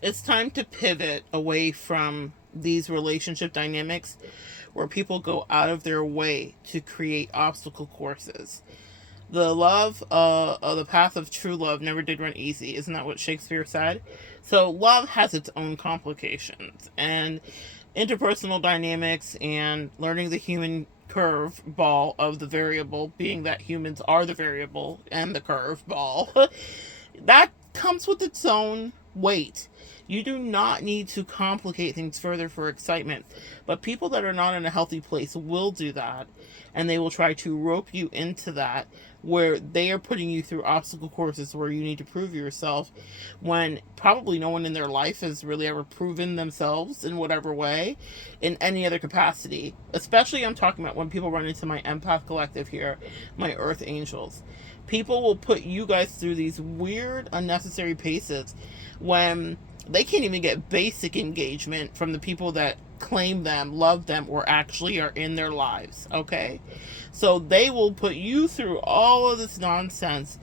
It's time to pivot away from these relationship dynamics where people go out of their way to create obstacle courses. The path of true love never did run easy. Isn't that what Shakespeare said? So love has its own complications, and interpersonal dynamics and learning the human curve ball of the variable, being that humans are the variable and the curve ball, that comes with its own weight. You do not need to complicate things further for excitement, but people that are not in a healthy place will do that, and they will try to rope you into that where they are putting you through obstacle courses where you need to prove yourself when probably no one in their life has really ever proven themselves in whatever way in any other capacity. Especially I'm talking about when people run into my empath collective here, my earth angels. People will put you guys through these weird unnecessary paces when they can't even get basic engagement from the people that claim them, love them, or actually are in their lives, okay? So they will put you through all of this nonsense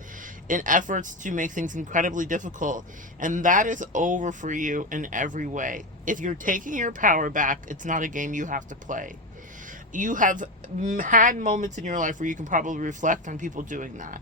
in efforts to make things incredibly difficult, and that is over for you in every way. If you're taking your power back, it's not a game you have to play. You have had moments in your life where you can probably reflect on people doing that,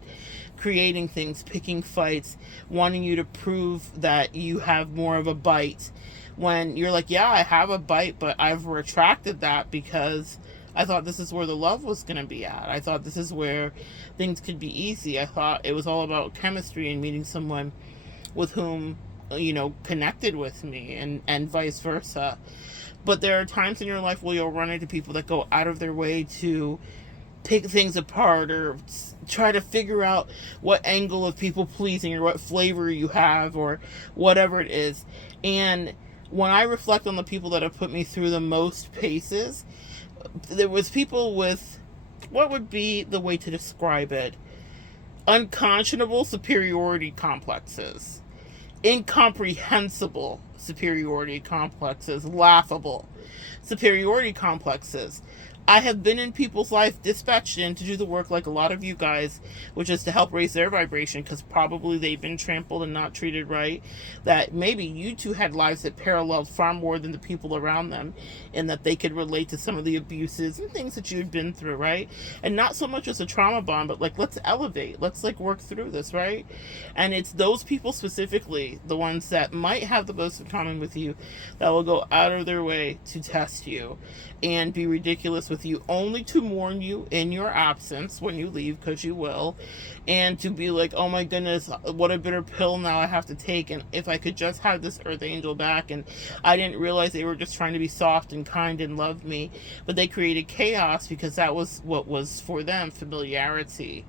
creating things, picking fights, wanting you to prove that you have more of a bite, when you're like, yeah, I have a bite, but I've retracted that because I thought this is where the love was going to be at. I thought this is where things could be easy. I thought it was all about chemistry and meeting someone with whom, connected with me, and vice versa. But there are times in your life where you'll run into people that go out of their way to pick things apart or try to figure out what angle of people pleasing or what flavor you have or whatever it is. And when I reflect on the people that have put me through the most paces, there was people with, what would be the way to describe it? Unconscionable superiority complexes, incomprehensible superiority complexes, laughable superiority complexes. I have been in people's life dispatched in to do the work like a lot of you guys, which is to help raise their vibration because probably they've been trampled and not treated right. That maybe you two had lives that paralleled far more than the people around them, and that they could relate to some of the abuses and things that you'd been through, right? And not so much as a trauma bond, but like, let's elevate, let's like work through this, right? And it's those people specifically, the ones that might have the most in common with you, that will go out of their way to test you and be ridiculous with you, only to mourn you in your absence when you leave, because you will, and to be like, oh my goodness, what a bitter pill now I have to take, and if I could just have this earth angel back, and I didn't realize they were just trying to be soft and kind and love me, but they created chaos because that was what was for them familiarity.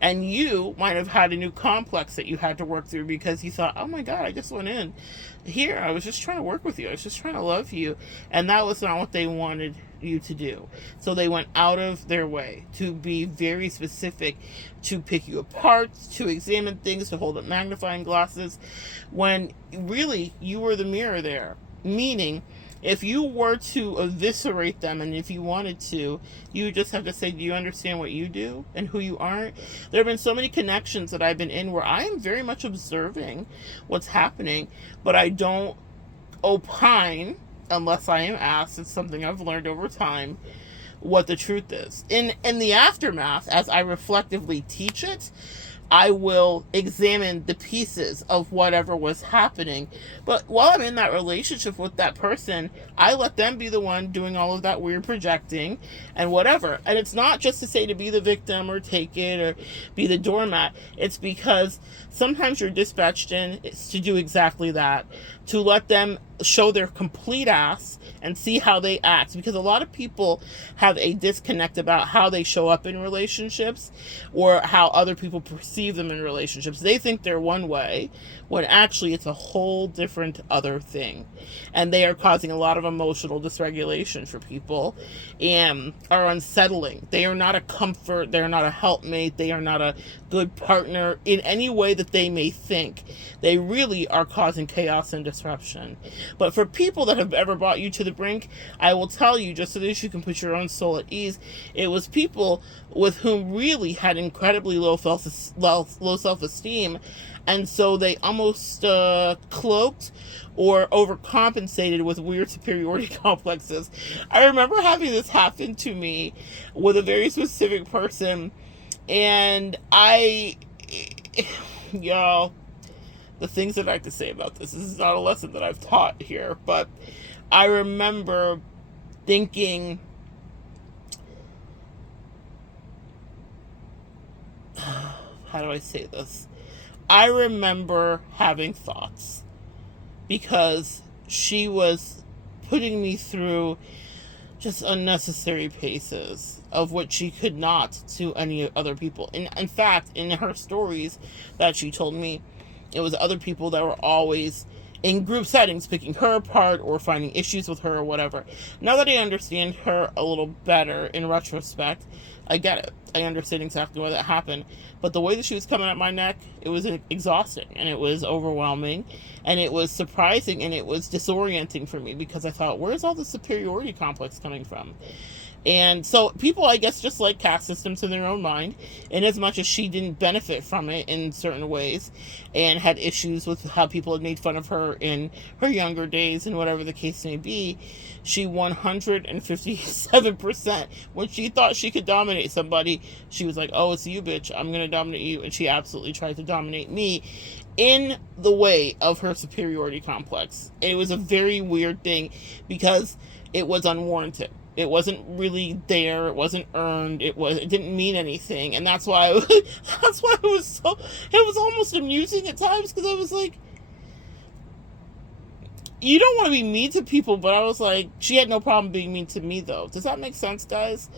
And you might have had a new complex that you had to work through because you thought, oh my god, I just went in here, I was just trying to work with you, I was just trying to love you, and that was not what they wanted you to do. So they went out of their way to be very specific, to pick you apart, to examine things, to hold up magnifying glasses, when really you were the mirror there. Meaning, if you were to eviscerate them, and if you wanted to, you just have to say, do you understand what you do and who you aren't? There have been so many connections that I've been in where I am very much observing what's happening, but I don't opine unless I am asked. It's something I've learned over time, what the truth is. In the aftermath, as I reflectively teach it, I will examine the pieces of whatever was happening. But while I'm in that relationship with that person, I let them be the one doing all of that weird projecting and whatever. And it's not just to say to be the victim or take it or be the doormat. It's because sometimes you're dispatched in is to do exactly that, to let them show their complete ass and see how they act, because a lot of people have a disconnect about how they show up in relationships or how other people perceive them in relationships. They think they're one way when actually it's a whole different other thing, and they are causing a lot of emotional dysregulation for people and are unsettling. They are not a comfort, they are not a helpmate, they are not a good partner in any way that they may think. They really are causing chaos and disruption. But for people that have ever brought you to the brink, I will tell you, just so that you can put your own soul at ease, it was people with whom really had incredibly low self-esteem And so they almost cloaked or overcompensated with weird superiority complexes. I remember having this happen to me with a very specific person, and y'all, the things that I have to say about this is not a lesson that I've taught here, but I remember thinking, how do I say this? I remember having thoughts because she was putting me through just unnecessary paces of what she could not to any other people. In fact, in her stories that she told me, it was other people that were always in group settings picking her apart or finding issues with her or whatever. Now that I understand her a little better in retrospect, I get it. I understand exactly why that happened. But the way that she was coming at my neck, it was exhausting and it was overwhelming and it was surprising and it was disorienting for me because I thought, where's all the superiority complex coming from? And so people, I guess, just like caste systems in their own mind, in as much as she didn't benefit from it in certain ways and had issues with how people had made fun of her in her younger days and whatever the case may be, she 157%, when she thought she could dominate somebody, she was like, oh, it's you, bitch, I'm going to dominate you. And she absolutely tried to dominate me in the way of her superiority complex. And it was a very weird thing because it was unwarranted. It wasn't really there. It wasn't earned. It didn't mean anything, and that's why it was almost amusing at times because I was like, you don't want to be mean to people, but I was like, she had no problem being mean to me, though. Does that make sense, guys?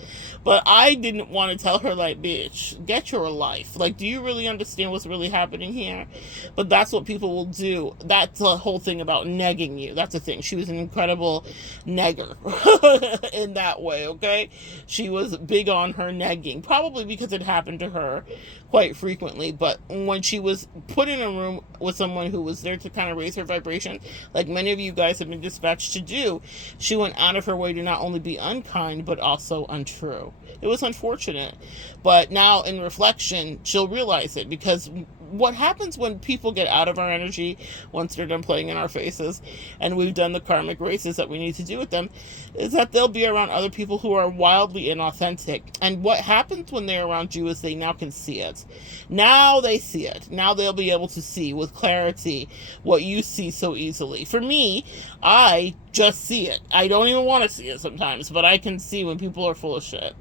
But I didn't want to tell her, like, bitch, get your life. Like, do you really understand what's really happening here? But that's what people will do. That's the whole thing about negging you. That's the thing. She was an incredible negger in that way, okay? She was big on her negging, probably because it happened to her quite frequently. But when she was put in a room with someone who was there to kind of raise her vibration, like many of you guys have been dispatched to do, she went out of her way to not only be unkind but also untrue. It was unfortunate, but now in reflection she'll realize it, because what happens when people get out of our energy once they're done playing in our faces and we've done the karmic races that we need to do with them is that they'll be around other people who are wildly inauthentic. And what happens when they're around you is they now can see it. Now they see it. Now they'll be able to see with clarity what you see so easily. For me, I just see it. I don't even want to see it sometimes, but I can see when people are full of shit.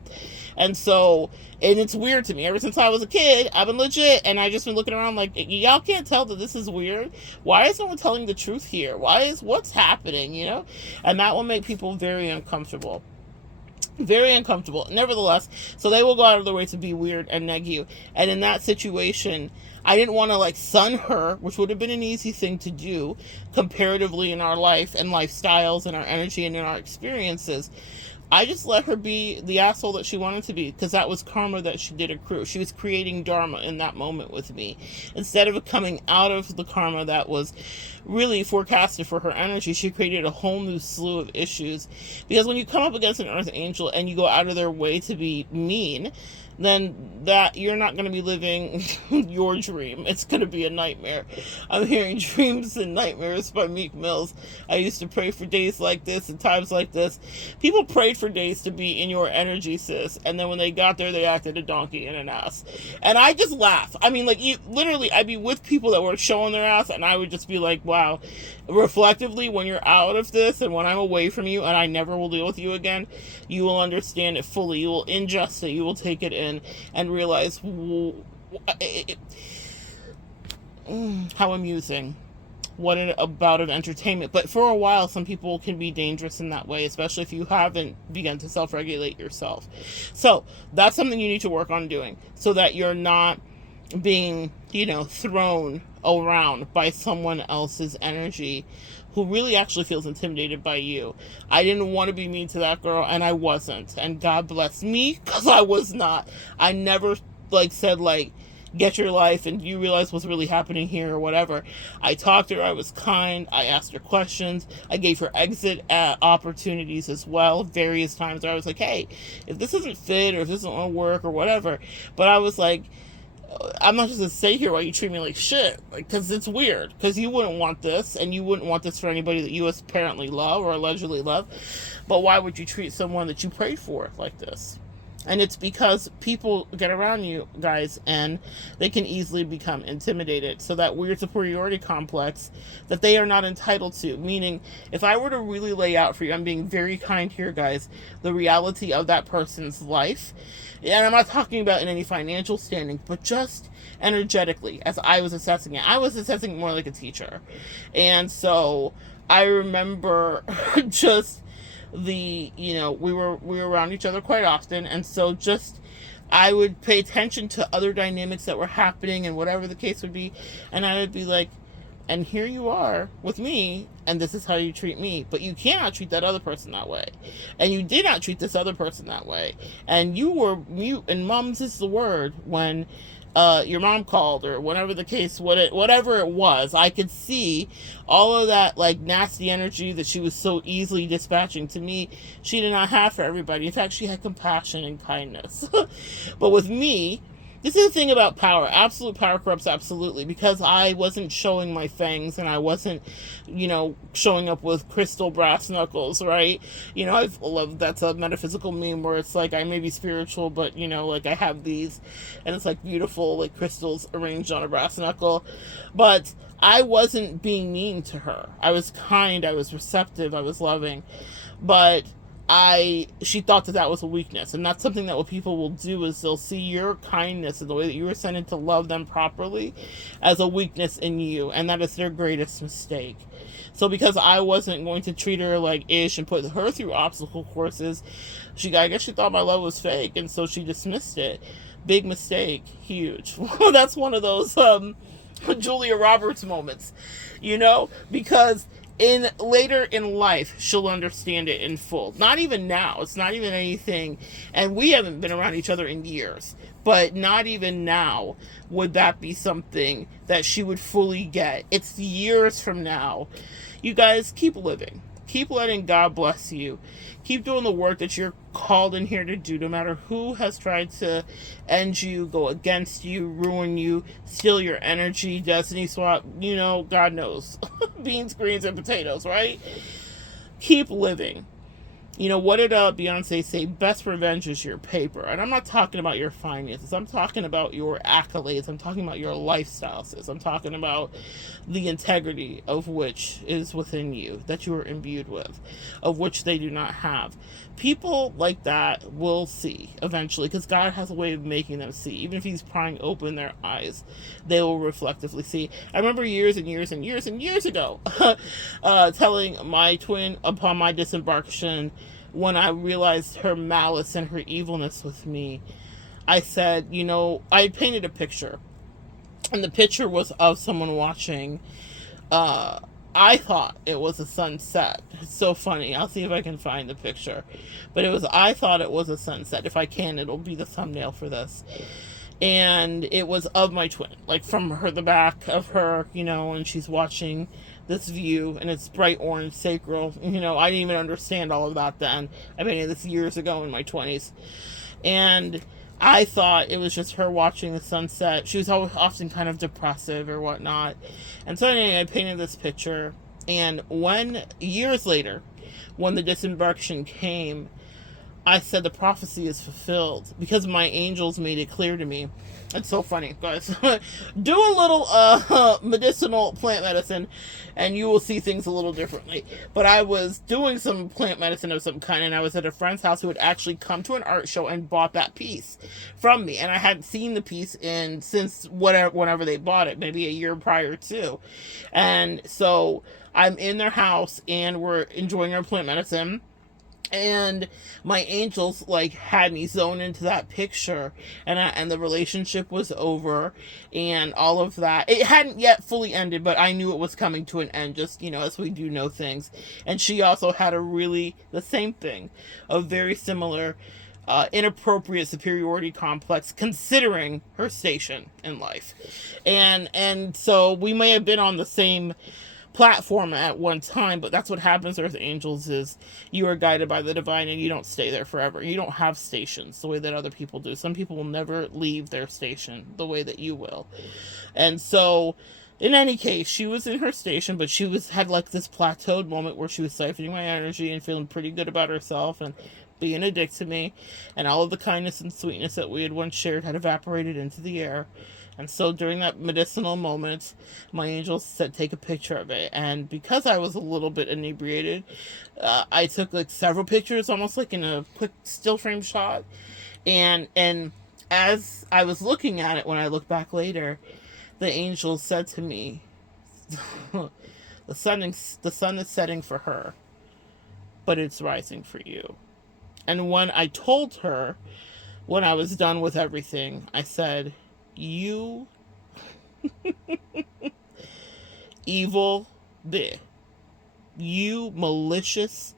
And so, and it's weird to me. Ever since I was a kid, I've been legit, and I just been looking around like, y'all can't tell that this is weird? Why is no one telling the truth here? What's happening, you know? And that will make people very uncomfortable. Very uncomfortable. Nevertheless, so they will go out of their way to be weird and neg you. And in that situation, I didn't want to like sun her, which would have been an easy thing to do comparatively in our life and lifestyles and our energy and in our experiences. I just let her be the asshole that she wanted to be, because that was karma that she did accrue. She was creating dharma in that moment with me. Instead of coming out of the karma that was really forecasted for her energy, she created a whole new slew of issues. Because when you come up against an earth angel and you go out of their way to be mean, then that you're not going to be living your dream. It's going to be a nightmare. I'm hearing Dreams and Nightmares by Meek Mills. I used to pray for days like this and times like this. People prayed for days to be in your energy, sis, and then when they got there, they acted a donkey and an ass. And I just laugh. I mean, like, literally, I'd be with people that were showing their ass, and I would just be like, wow. Reflectively, when you're out of this and when I'm away from you and I never will deal with you again, you will understand it fully. You will ingest it. You will take it in and realize how amusing. What a bout of entertainment. But for a while, some people can be dangerous in that way, especially if you haven't begun to self-regulate yourself. So that's something you need to work on doing so that you're not being, thrown around by someone else's energy who really actually feels intimidated by you. I didn't want to be mean to that girl, and I wasn't. And God bless me, because I was not. I never, said, get your life and you realize what's really happening here or whatever. I talked to her. I was kind. I asked her questions. I gave her exit opportunities as well. Various times where I was like, hey, if this isn't fit or if this doesn't want to work or whatever. But I was like, I'm not just gonna stay here while you treat me like shit, like, because it's weird. Because you wouldn't want this, and you wouldn't want this for anybody that you apparently love or allegedly love. But why would you treat someone that you prayed for like this? And it's because people get around you, guys, and they can easily become intimidated. So that weird superiority complex that they are not entitled to. Meaning, if I were to really lay out for you, I'm being very kind here, guys, the reality of that person's life. And I'm not talking about in any financial standing, but just energetically, as I was assessing it. I was assessing it more like a teacher. And so I remember just we were around each other quite often, and so just I would pay attention to other dynamics that were happening and whatever the case would be, and I would be like, and here you are with me, and this is how you treat me, but you cannot treat that other person that way, and you did not treat this other person that way, and you were mute, and mums is the word, when your mom called, or whatever the case, whatever it was. I could see all of that, like, nasty energy that she was so easily dispatching to me. She did not have for everybody. In fact, she had compassion and kindness. But with me, this is the thing about power. Absolute power corrupts absolutely, because I wasn't showing my fangs, and I wasn't, showing up with crystal brass knuckles, right? I love, that's a metaphysical meme where it's like, I may be spiritual, but, like, I have these, and it's like beautiful, like, crystals arranged on a brass knuckle. But I wasn't being mean to her. I was kind, I was receptive, I was loving. But she thought that was a weakness, and that's something that what people will do is they'll see your kindness and the way that you were sent to love them properly as a weakness in you, and that is their greatest mistake. So because I wasn't going to treat her like ish and put her through obstacle courses, I guess she thought my love was fake, and so she dismissed it. Big mistake, huge. That's one of those Julia Roberts moments, because later in life, she'll understand it in full. Not even now. It's not even anything. And we haven't been around each other in years. But not even now would that be something that she would fully get. It's years from now. You guys, keep living. Keep letting God bless you. Keep doing the work that you're called in here to do, no matter who has tried to end you, go against you, ruin you, steal your energy, destiny swap, God knows. Beans, greens, and potatoes, right? Keep living. What did Beyonce say? Best revenge is your paper. And I'm not talking about your finances. I'm talking about your accolades. I'm talking about your lifestyles. I'm talking about the integrity of which is within you, that you are imbued with, of which they do not have. People like that will see eventually, because God has a way of making them see. Even if he's prying open their eyes, they will reflectively see. I remember years and years and years and years ago telling my twin upon my disembarkation, when I realized her malice and her evilness with me, I said, I painted a picture, and the picture was of someone watching, I thought it was a sunset. It's so funny. I'll see if I can find the picture. But I thought it was a sunset. If I can, it'll be the thumbnail for this. And it was of my twin, like from the back of her, and she's watching this view, and it's bright orange, sacral. I didn't even understand all of that then. I painted this years ago in my 20s. And I thought it was just her watching the sunset. She was often kind of depressive or whatnot. And so anyway, I painted this picture. And years later, when the disembarkation came, I said the prophecy is fulfilled, because my angels made it clear to me. It's so funny, guys. Do a little medicinal plant medicine, and you will see things a little differently. But I was doing some plant medicine of some kind, and I was at a friend's house who had actually come to an art show and bought that piece from me. And I hadn't seen the piece since whenever they bought it, maybe a year prior to. And so I'm in their house, and we're enjoying our plant medicine. And my angels had me zone into that picture, and the relationship was over, and all of that. It hadn't yet fully ended, but I knew it was coming to an end, just as we do know things. And she also had the same thing, a very similar inappropriate superiority complex, considering her station in life. And so we may have been on the same platform at one time, but that's what happens, Earth Angels, is you are guided by the divine and you don't stay there forever. You don't have stations the way that other people do. Some people will never leave their station the way that you will. And so, in any case, she was in her station, but she had like this plateaued moment where she was siphoning my energy and feeling pretty good about herself and being a dick to me, and all of the kindness and sweetness that we had once shared had evaporated into the air. And so during that medicinal moment, my angel said, take a picture of it. And because I was a little bit inebriated, I took like several pictures, almost like in a quick still frame shot. And as I was looking at it, when I looked back later, the angel said to me, the sun is setting for her, but it's rising for you. And when I told her, when I was done with everything, I said, you evil bitch, you malicious,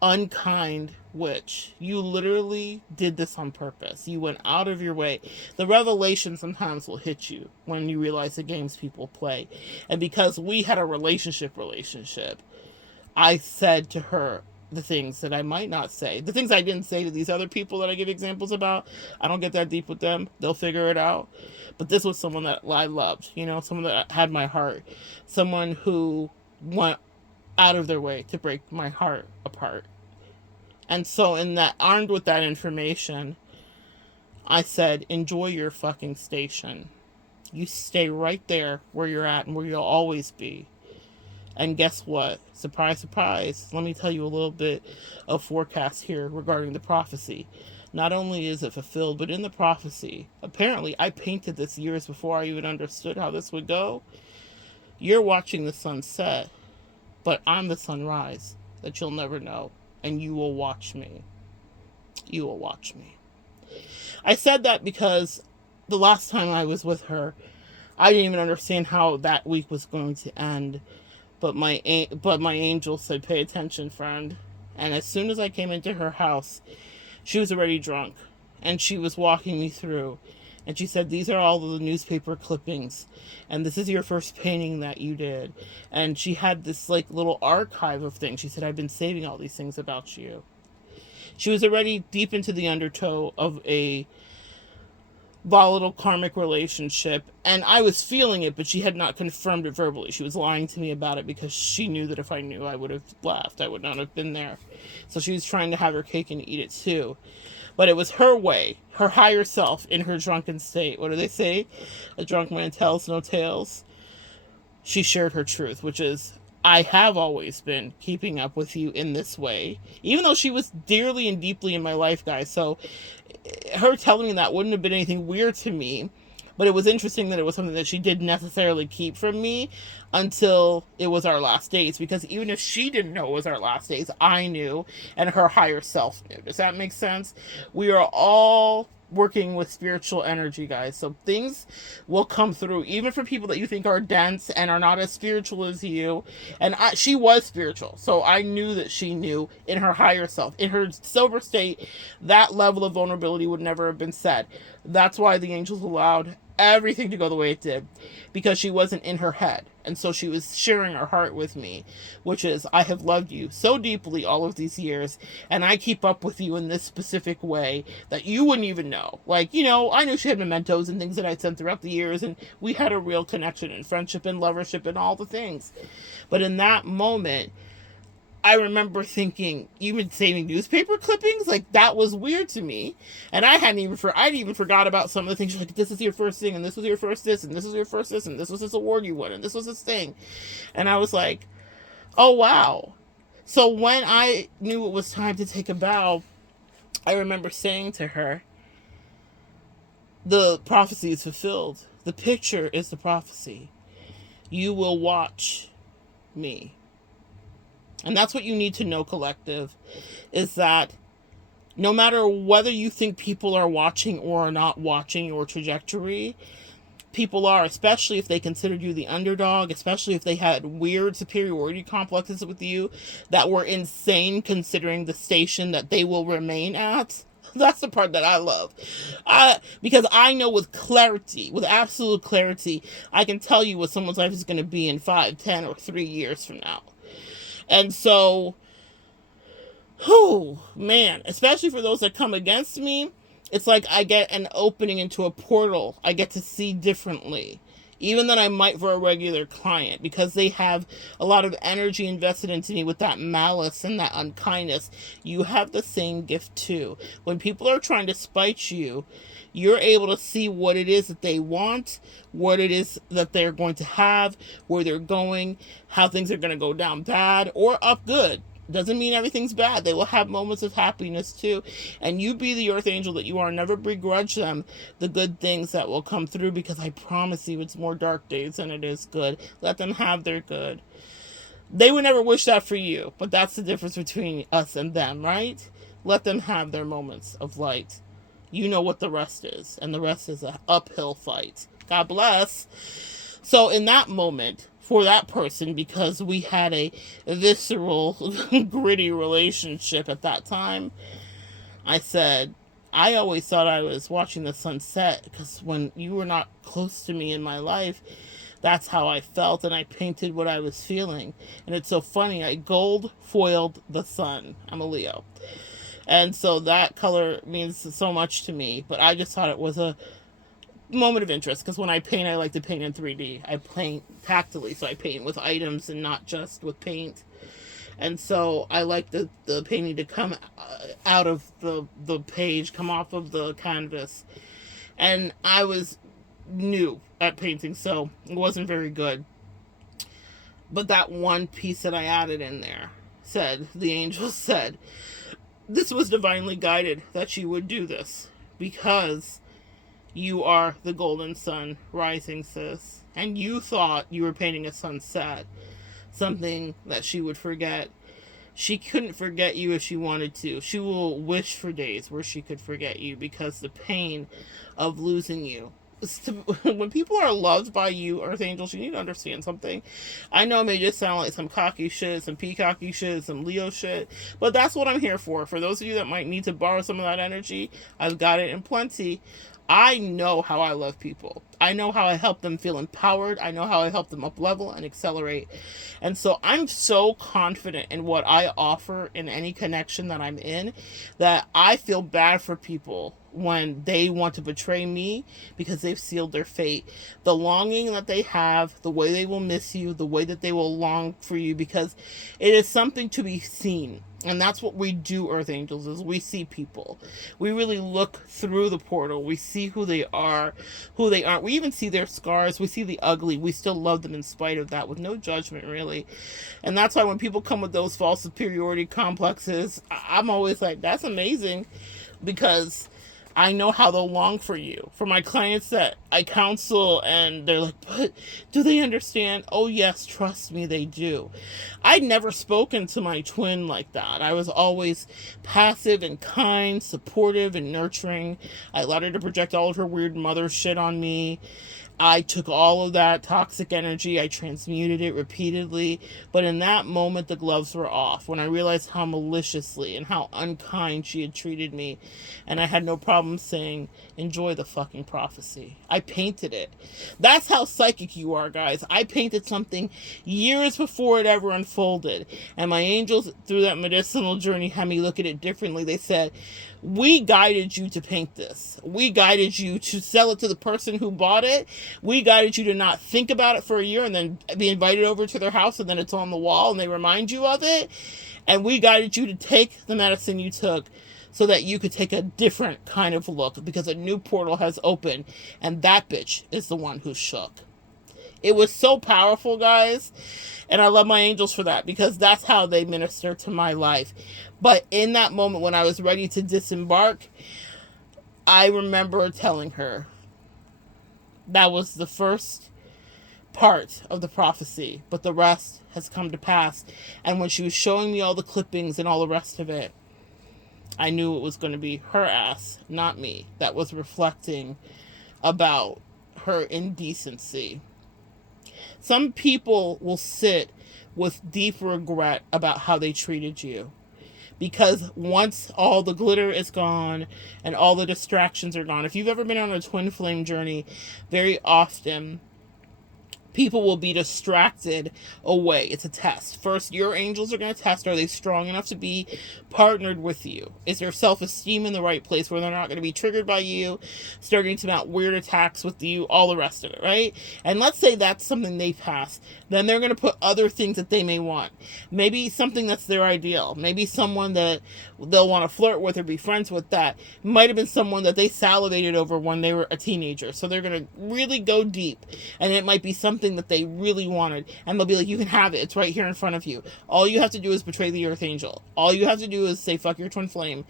unkind witch, you literally did this on purpose. You went out of your way. The revelation sometimes will hit you when you realize the games people play. And because we had a relationship, I said to her the things that I might not say. The things I didn't say to these other people that I give examples about. I don't get that deep with them. They'll figure it out. But this was someone that I loved, someone that had my heart. Someone who went out of their way to break my heart apart. And so armed with that information, I said, enjoy your fucking station. You stay right there where you're at and where you'll always be. And guess what? Surprise, surprise. Let me tell you a little bit of forecast here regarding the prophecy. Not only is it fulfilled, but in the prophecy, apparently I painted this years before I even understood how this would go. You're watching the sun set, but I'm the sunrise that you'll never know. And you will watch me. You will watch me. I said that because the last time I was with her, I didn't even understand how that week was going to end. But my angel said, pay attention, friend. And as soon as I came into her house, she was already drunk. And she was walking me through. And she said, these are all the newspaper clippings. And this is your first painting that you did. And she had this like little archive of things. She said, I've been saving all these things about you. She was already deep into the undertow of a volatile karmic relationship, and I was feeling it, but she had not confirmed it verbally. She was lying to me about it because she knew that if I knew, I would have left. I would not have been there. So she was trying to have her cake and eat it too. But it was her way, her higher self in her drunken state. What do they say? A drunk man tells no tales. She shared her truth, which is, I have always been keeping up with you in this way, even though she was dearly and deeply in my life, guys. So her telling me that wouldn't have been anything weird to me, but it was interesting that it was something that she didn't necessarily keep from me until it was our last days, because even if she didn't know it was our last days, I knew, and her higher self knew. Does that make sense? We are all working with spiritual energy, guys, so things will come through, even for people that you think are dense and are not as spiritual as you. And she was spiritual, so I knew that she knew in her higher self, in her sober state, that level of vulnerability would never have been said. That's why the angels allowed everything to go the way it did, because she wasn't in her head. And so she was sharing her heart with me, which is, I have loved you so deeply all of these years, and I keep up with you in this specific way that you wouldn't even know. Like, I knew she had mementos and things that I'd sent throughout the years, and we had a real connection and friendship and lovership and all the things. But in that moment, I remember thinking, even saving newspaper clippings, like, that was weird to me. And I'd even forgot about some of the things. She's like, this is your first thing, and this was your first this, and this was your first this, and this was this award you won, and this was this thing. And I was like, oh, wow. So when I knew it was time to take a bow, I remember saying to her, the prophecy is fulfilled. The picture is the prophecy. You will watch me. And that's what you need to know, collective, is that no matter whether you think people are watching or are not watching your trajectory, people are, especially if they considered you the underdog, especially if they had weird superiority complexes with you that were insane considering the station that they will remain at. That's the part that I love. Because I know with clarity, with absolute clarity, I can tell you what someone's life is going to be in 5, 10, or 3 years from now. And so, whew, man, especially for those that come against me, it's like I get an opening into a portal. I get to see differently, even than I might for a regular client, because they have a lot of energy invested into me with that malice and that unkindness. You have the same gift too. When people are trying to spite you, you're able to see what it is that they want, what it is that they're going to have, where they're going, how things are going to go down bad or up good. Doesn't mean everything's bad. They will have moments of happiness too. And you be the earth angel that you are. Never begrudge them the good things that will come through, because I promise you it's more dark days than it is good. Let them have their good. They would never wish that for you, but that's the difference between us and them, right? Let them have their moments of light. You know what the rest is, and the rest is an uphill fight. God bless. So in that moment, for that person, because we had a visceral, gritty relationship at that time, I said, I always thought I was watching the sunset, because when you were not close to me in my life, that's how I felt, and I painted what I was feeling. And it's so funny, I gold foiled the sun. I'm a Leo. And so that color means so much to me, but I just thought it was a moment of interest, because when I paint, I like to paint in 3D. I paint tactily, so I paint with items and not just with paint. And so I like the painting to come out of the page, come off of the canvas. And I was new at painting, so it wasn't very good. But that one piece that I added in there said, the angel said, this was divinely guided that you would do this, because you are the golden sun rising, sis. And you thought you were painting a sunset, something that she would forget. She couldn't forget you if she wanted to. She will wish for days where she could forget you, because the pain of losing you. When people are loved by you, earth angels, you need to understand something. I know it may just sound like some cocky shit, some peacocky shit, some Leo shit, but that's what I'm here for. For those of you that might need to borrow some of that energy, I've got it in plenty. I know how I love people. I know how I help them feel empowered. I know how I help them up level and accelerate. And so I'm so confident in what I offer in any connection that I'm in, that I feel bad for people when they want to betray me, because they've sealed their fate. The longing that they have, the way they will miss you, the way that they will long for you, because it is something to be seen. And that's what we do, earth angels, is we see people. We really look through the portal. We see who they are, who they aren't. We even see their scars. We see the ugly. We still love them in spite of that, with no judgment, really. And that's why when people come with those false superiority complexes, I'm always like, that's amazing, because I know how they'll long for you. For my clients that I counsel and they're like, but do they understand? Oh yes, trust me, they do. I'd never spoken to my twin like that. I was always passive and kind, supportive and nurturing. I allowed her to project all of her weird mother shit on me. I took all of that toxic energy, I transmuted it repeatedly, but in that moment the gloves were off, when I realized how maliciously and how unkind she had treated me, and I had no problem saying, enjoy the fucking prophecy. I painted it. That's how psychic you are, guys. I painted something years before it ever unfolded, and my angels through that medicinal journey had me look at it differently. They said, we guided you to paint this. We guided you to sell it to the person who bought it. We guided you to not think about it for a year and then be invited over to their house and then it's on the wall and they remind you of it. And we guided you to take the medicine you took so that you could take a different kind of look, because a new portal has opened, and that bitch is the one who shook. It was so powerful, guys. And I love my angels for that, because that's how they minister to my life. But in that moment when I was ready to disembark, I remember telling her that was the first part of the prophecy, but the rest has come to pass. And when she was showing me all the clippings and all the rest of it, I knew it was going to be her ass, not me, that was reflecting about her indecency. Some people will sit with deep regret about how they treated you. because once all the glitter is gone and all the distractions are gone, if you've ever been on a twin flame journey, very often people will be distracted away. It's a test. First, your angels are going to test, are they strong enough to be partnered with you? Is their self-esteem in the right place where they're not going to be triggered by you, starting to mount weird attacks with you, all the rest of it, right? And let's say that's something they pass. Then they're going to put other things that they may want. Maybe something that's their ideal. Maybe someone that they'll want to flirt with or be friends with that might have been someone that they salivated over when they were a teenager. So they're going to really go deep. And it might be something that they really wanted, and they'll be like, you can have it, it's right here in front of you, all you have to do is betray the earth angel, all you have to do is say fuck your twin flame,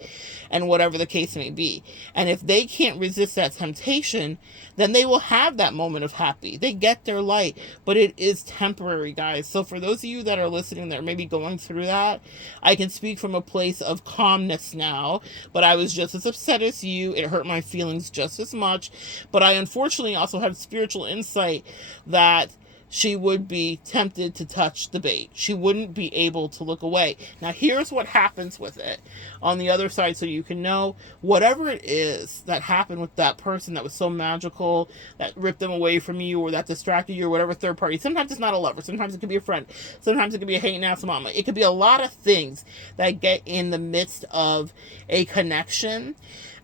and whatever the case may be. And if they can't resist that temptation, then they will have that moment of happy, they get their light, but it is temporary, guys. So for those of you that are listening that are maybe going through that, I can speak from a place of calmness now, but I was just as upset as you. It hurt my feelings just as much, but I unfortunately also had spiritual insight that she would be tempted to touch the bait. She wouldn't be able to look away. Now, here's what happens with it on the other side, so you can know whatever it is that happened with that person that was so magical, that ripped them away from you, or that distracted you, or whatever third party. Sometimes it's not a lover. Sometimes it could be a friend. Sometimes it could be a hating ass mama. It could be a lot of things that get in the midst of a connection.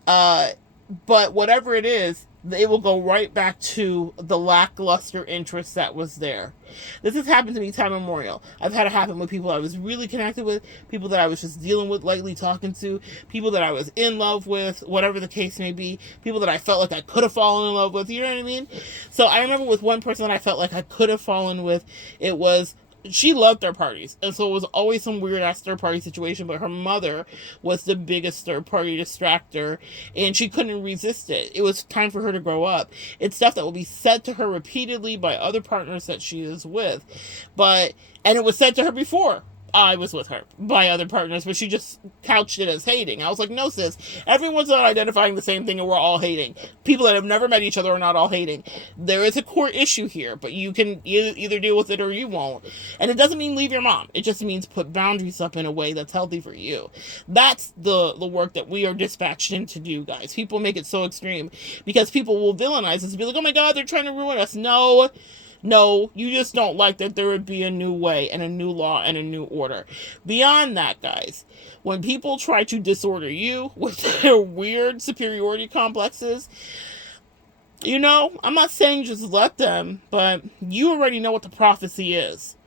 But whatever it is, it will go right back to the lackluster interest that was there. This has happened to me time immemorial. I've had it happen with people I was really connected with, people that I was just dealing with, lightly talking to, people that I was in love with, whatever the case may be, people that I felt like I could have fallen in love with, you know what I mean? So I remember with one person that I felt like I could have fallen with, it was, she loved third parties, and so it was always some weird ass third party situation, but her mother was the biggest third party distractor, and she couldn't resist it. It was time for her to grow up. It's stuff that will be said to her repeatedly by other partners that she is with, and it was said to her before I was with her by other partners, but she just couched it as hating. I was like, no, sis, everyone's not identifying the same thing and we're all hating. People that have never met each other are not all hating. There is a core issue here, but you can either deal with it or you won't. And it doesn't mean leave your mom. It just means put boundaries up in a way that's healthy for you. That's the work that we are dispatched in to do, guys. People make it so extreme because people will villainize us and be like, oh my God, they're trying to ruin us. No, you just don't like that there would be a new way and a new law and a new order. Beyond that, guys, when people try to disorder you with their weird superiority complexes, you know, I'm not saying just let them, but you already know what the prophecy is.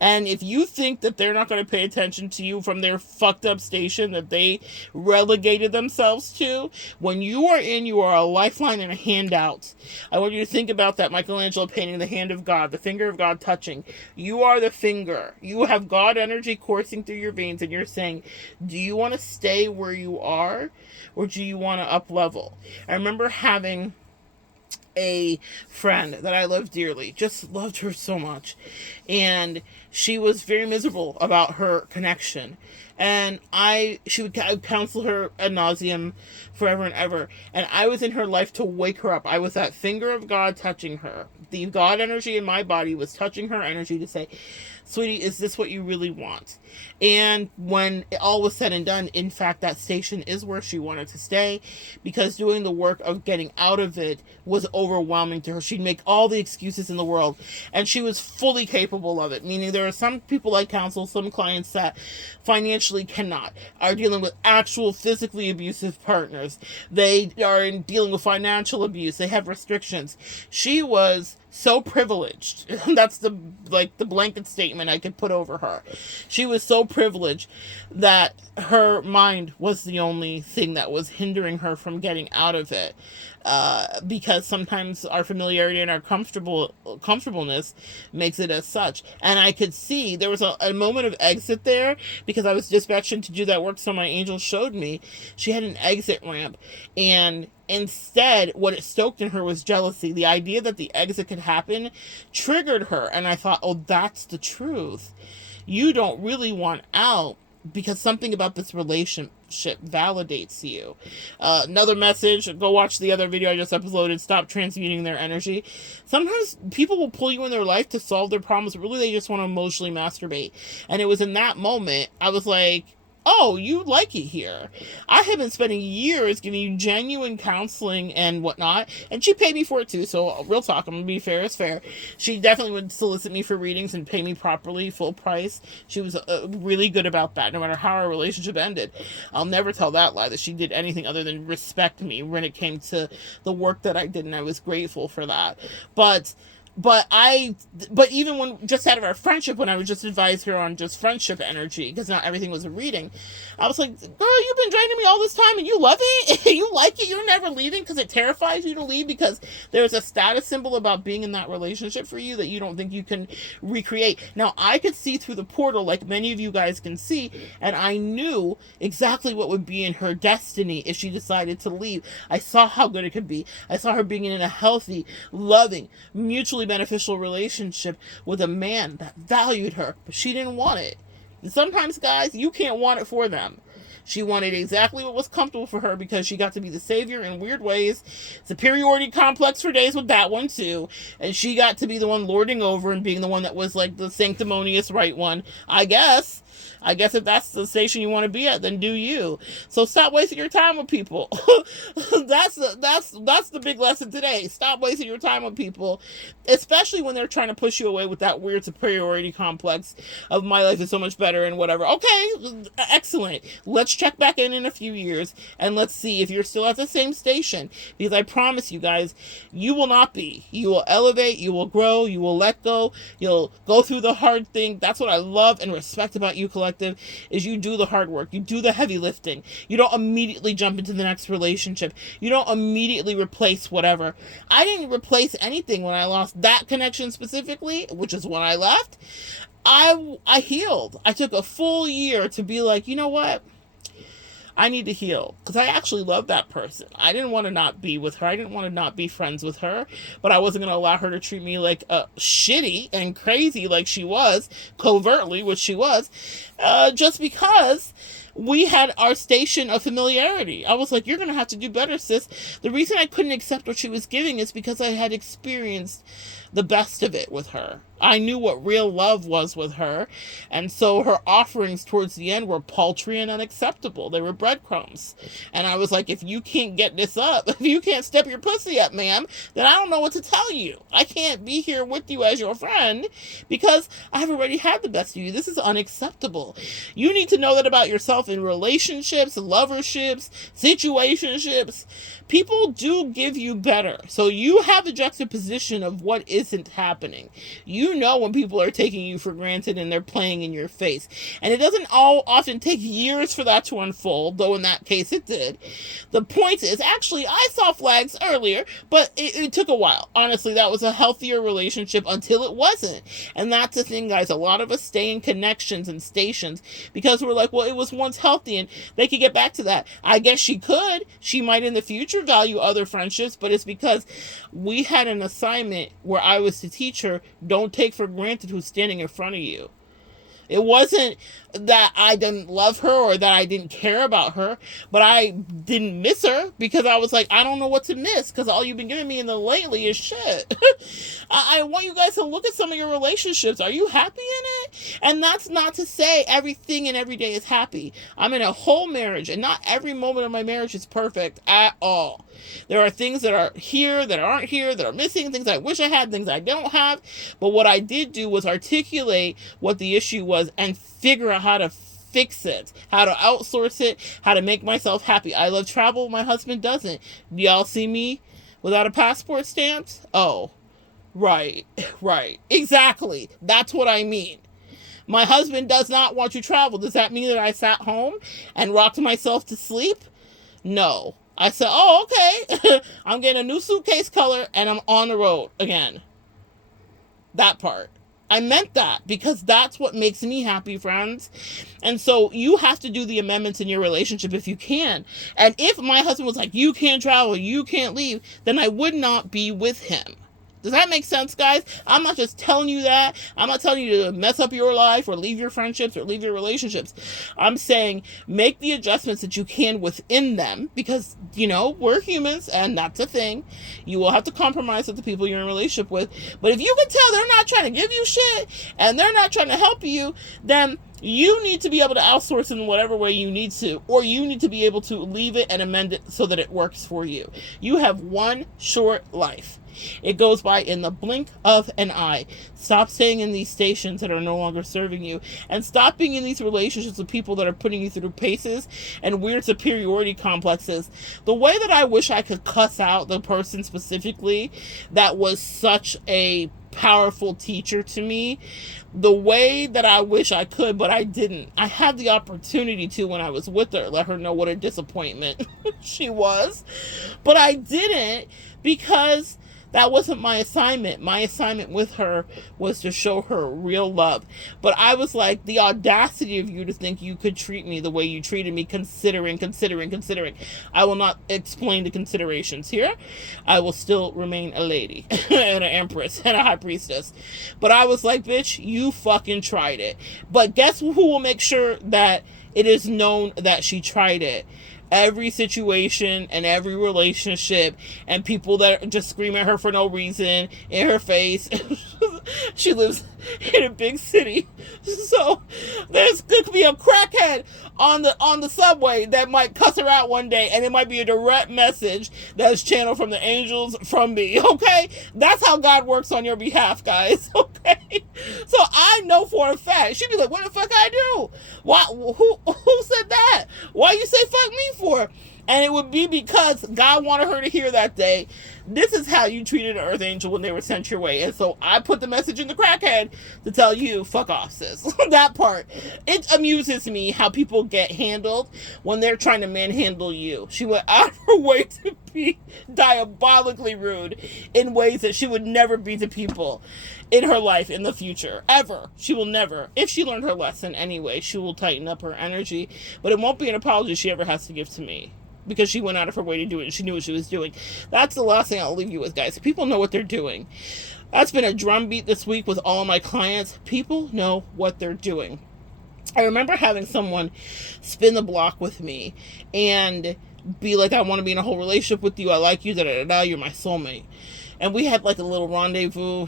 And if you think that they're not going to pay attention to you from their fucked up station that they relegated themselves to, when you are a lifeline and a handout. I want you to think about that Michelangelo painting, the hand of God, the finger of God touching. You are the finger. You have God energy coursing through your veins, and you're saying, do you want to stay where you are, or do you want to up level? I remember having a friend that I loved dearly, just loved her so much, and she was very miserable about her connection, and I would counsel her ad nauseum forever and ever, and I was in her life to wake her up. I was that finger of God touching her. The God energy in my body was touching her energy to say, sweetie, is this what you really want? And when it all was said and done, in fact, that station is where she wanted to stay, because doing the work of getting out of it was overwhelming to her. She'd make all the excuses in the world, and she was fully capable of it, meaning there are some people I counsel, some clients that financially cannot, are dealing with actual physically abusive partners. They are dealing with financial abuse. They have restrictions. She was so privileged. That's the blanket statement I could put over her. She was so privileged that her mind was the only thing that was hindering her from getting out of it. Because sometimes our familiarity and our comfortableness makes it as such. And I could see there was a moment of exit there, because I was dispatched to do that work, so my angel showed me she had an exit ramp, and instead what it stoked in her was jealousy. The idea that the exit could happen triggered her, and I thought, oh, that's the truth. You don't really want out, because something about this relationship validates you. Another message, go watch the other video I just uploaded, stop transmuting their energy. Sometimes people will pull you in their life to solve their problems, but really they just want to emotionally masturbate. And it was in that moment, I was like, oh, you like it here. I have been spending years giving you genuine counseling and whatnot, and she paid me for it too, so real talk, I'm gonna be fair as fair. She definitely would solicit me for readings and pay me properly, full price. She was really good about that, no matter how our relationship ended. I'll never tell that lie, that she did anything other than respect me when it came to the work that I did, and I was grateful for that. But even when, just out of our friendship, when I would just advise her on just friendship energy, because not everything was a reading, I was like, girl, you've been draining me all this time and you love it? You like it? You're never leaving because it terrifies you to leave, because there's a status symbol about being in that relationship for you that you don't think you can recreate. Now, I could see through the portal like many of you guys can see, and I knew exactly what would be in her destiny if she decided to leave. I saw how good it could be. I saw her being in a healthy, loving, mutually beneficial relationship with a man that valued her, but she didn't want it. And sometimes, guys, you can't want it for them. She wanted exactly what was comfortable for her because she got to be the savior in weird ways. Superiority complex for days with that one too. And she got to be the one lording over and being the one that was like the sanctimonious right one, I guess. If that's the station you want to be at, then do you. So stop wasting your time with people. That's the big lesson today. Stop wasting your time with people, especially when they're trying to push you away with that weird superiority complex of my life is so much better and whatever. Okay, excellent. Let's check back in a few years and let's see if you're still at the same station, because I promise you guys, you will not be. You will elevate, you will grow, you will let go, you'll go through the hard thing. That's what I love and respect about you, collective, is you do the hard work, you do the heavy lifting. You don't immediately jump into the next relationship. You don't immediately replace whatever. I didn't replace anything when I lost that connection specifically, which is when I left. I healed. I took a full year to be like, you know what? I need to heal, because I actually love that person. I didn't want to not be with her. I didn't want to not be friends with her, but I wasn't going to allow her to treat me like shitty and crazy like she was, covertly, which she was, just because we had our station of familiarity. I was like, you're going to have to do better, sis. The reason I couldn't accept what she was giving is because I had experienced the best of it with her. I knew what real love was with her, and so her offerings towards the end were paltry and unacceptable. They were breadcrumbs. And I was like, if you can't get this up, if you can't step your pussy up, ma'am, then I don't know what to tell you. I can't be here with you as your friend because I've already had the best of you. This is unacceptable. You need to know that about yourself in relationships, loverships, situationships. People do give you better. So you have a juxtaposition of what isn't happening. You know when people are taking you for granted and they're playing in your face. And it doesn't often take years for that to unfold, though in that case it did. The point is, actually, I saw flags earlier, but it took a while. Honestly, that was a healthier relationship until it wasn't. And that's the thing, guys. A lot of us stay in connections and stations because we're like, well, it was once healthy and they could get back to that. I guess she could. She might in the future value other friendships, but it's because we had an assignment where I was to teach her, don't take for granted who's standing in front of you. It wasn't that I didn't love her or that I didn't care about her, but I didn't miss her because I was like, I don't know what to miss because all you've been giving me in the lately is shit. I want you guys to look at some of your relationships. Are you happy in it? And that's not to say everything and every day is happy. I'm in a whole marriage, and not every moment of my marriage is perfect at all. There are things that are here, that aren't here, that are missing, things I wish I had, things I don't have. But what I did do was articulate what the issue was and figure out how to fix it, how to outsource it, how to make myself happy. I love travel. My husband doesn't. Do y'all see me without a passport stamp? Oh, right. Exactly. That's what I mean. My husband does not want to travel. Does that mean that I sat home and rocked myself to sleep? No. I said, oh, okay. I'm getting a new suitcase color and I'm on the road again. That part. I meant that because that's what makes me happy, friends. And so you have to do the amendments in your relationship if you can. And if my husband was like, you can't travel, you can't leave, then I would not be with him. Does that make sense, guys? I'm not just telling you that. I'm not telling you to mess up your life or leave your friendships or leave your relationships. I'm saying make the adjustments that you can within them because, we're humans and that's a thing. You will have to compromise with the people you're in a relationship with. But if you can tell they're not trying to give you shit and they're not trying to help you, then You need to be able to outsource in whatever way you need to, or you need to be able to leave it and amend it so that it works for you. You have one short life. It goes by in the blink of an eye. Stop staying in these stations that are no longer serving you, and stop being in these relationships with people that are putting you through paces and weird superiority complexes. The way that I wish I could cuss out the person specifically that was such a powerful teacher to me, the way that I wish I could, but I didn't. I had the opportunity to when I was with her, let her know what a disappointment she was, but I didn't, because that wasn't my assignment. My assignment with her was to show her real love. But I was like, the audacity of you to think you could treat me the way you treated me, considering. I will not explain the considerations here. I will still remain a lady and an empress and a high priestess. But I was like, bitch, you fucking tried it. But guess who will make sure that it is known that she tried it? Every situation and every relationship, and people that just scream at her for no reason in her face. She lives in a big city, so there could be a crackhead on the subway that might cuss her out one day, and it might be a direct message that is channeled from the angels from me. Okay, that's how God works on your behalf, guys. Okay, so I know for a fact she'd be like, "What the fuck I do? Why? Who said that? Why you say fuck me for?" And it would be because God wanted her to hear that day, this is how you treated an earth angel when they were sent your way. And so I put the message in the crackhead to tell you, fuck off, sis. That part. It amuses me how people get handled when they're trying to manhandle you. She went out of her way to be diabolically rude in ways that she would never be to people in her life in the future. Ever. She will never. If she learned her lesson anyway, she will tighten up her energy. But it won't be an apology she ever has to give to me, because she went out of her way to do it and she knew what she was doing. That's the last thing I'll leave you with, guys. People know what they're doing. That's been a drumbeat this week with all of my clients. People know what they're doing. I remember having someone spin the block with me and be like, I want to be in a whole relationship with you. I like you. You're my soulmate. And we had like a little rendezvous,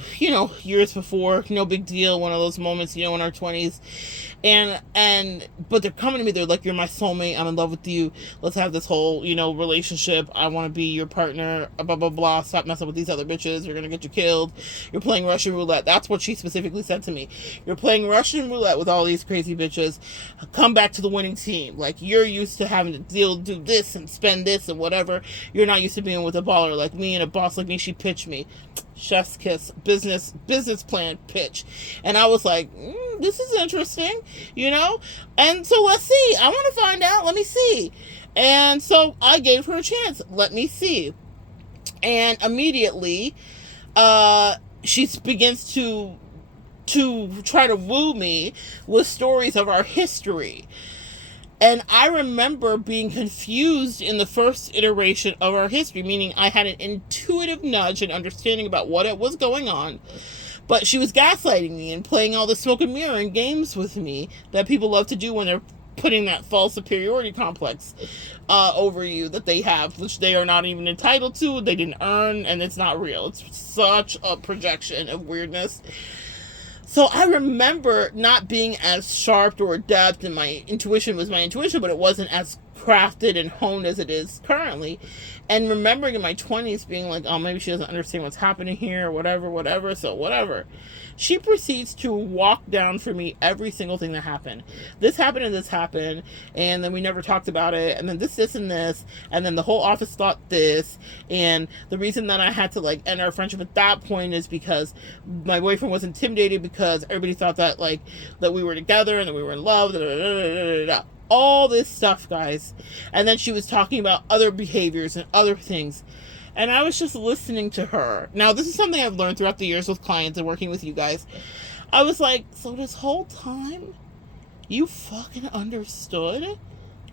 years before, no big deal. One of those moments, in our 20s. But they're coming to me, they're like, you're my soulmate, I'm in love with you, let's have this whole, relationship, I want to be your partner, blah, blah, blah, stop messing with these other bitches, you're going to get you killed, you're playing Russian roulette. That's what she specifically said to me. You're playing Russian roulette with all these crazy bitches, come back to the winning team. Like, you're used to having to do this and spend this and whatever, you're not used to being with a baller like me and a boss like me. She pitched me. Chef's kiss, business plan pitch. And I was like, this is interesting, and so let's see, I want to find out, let me see. And so I gave her a chance, let me see. And immediately she begins to try to woo me with stories of our history. And I remember being confused in the first iteration of our history, meaning I had an intuitive nudge and understanding about what it was going on. But she was gaslighting me and playing all the smoke and mirror and games with me that people love to do when they're putting that false superiority complex over you that they have, which they are not even entitled to, they didn't earn, and it's not real. It's such a projection of weirdness. So I remember not being as sharp or adept, and my intuition was my intuition, but it wasn't as crafted and honed as it is currently. And remembering in my 20s being like, oh, maybe she doesn't understand what's happening here, or whatever, so whatever. She proceeds to walk down for me every single thing that happened. This happened and this happened, and then we never talked about it, and then this, and this, and then the whole office thought this, and the reason that I had to end our friendship at that point is because my boyfriend was intimidated because everybody thought that that we were together and that we were in love, all this stuff, guys. And then she was talking about other behaviors and other things. And I was just listening to her. Now, this is something I've learned throughout the years with clients and working with you guys. I was like, so this whole time, you fucking understood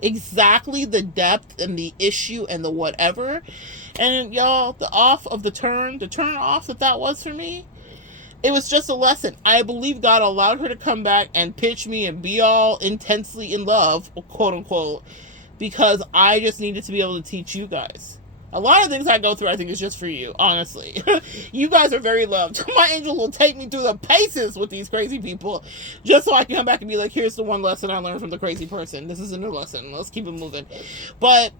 exactly the depth and the issue and the whatever. And y'all, the turn off that was for me, it was just a lesson. I believe God allowed her to come back and pitch me and be all intensely in love, quote unquote, because I just needed to be able to teach you guys. A lot of things I go through, I think, is just for you, honestly. You guys are very loved. My angels will take me through the paces with these crazy people just so I can come back and be like, here's the one lesson I learned from the crazy person. This is a new lesson. Let's keep it moving. But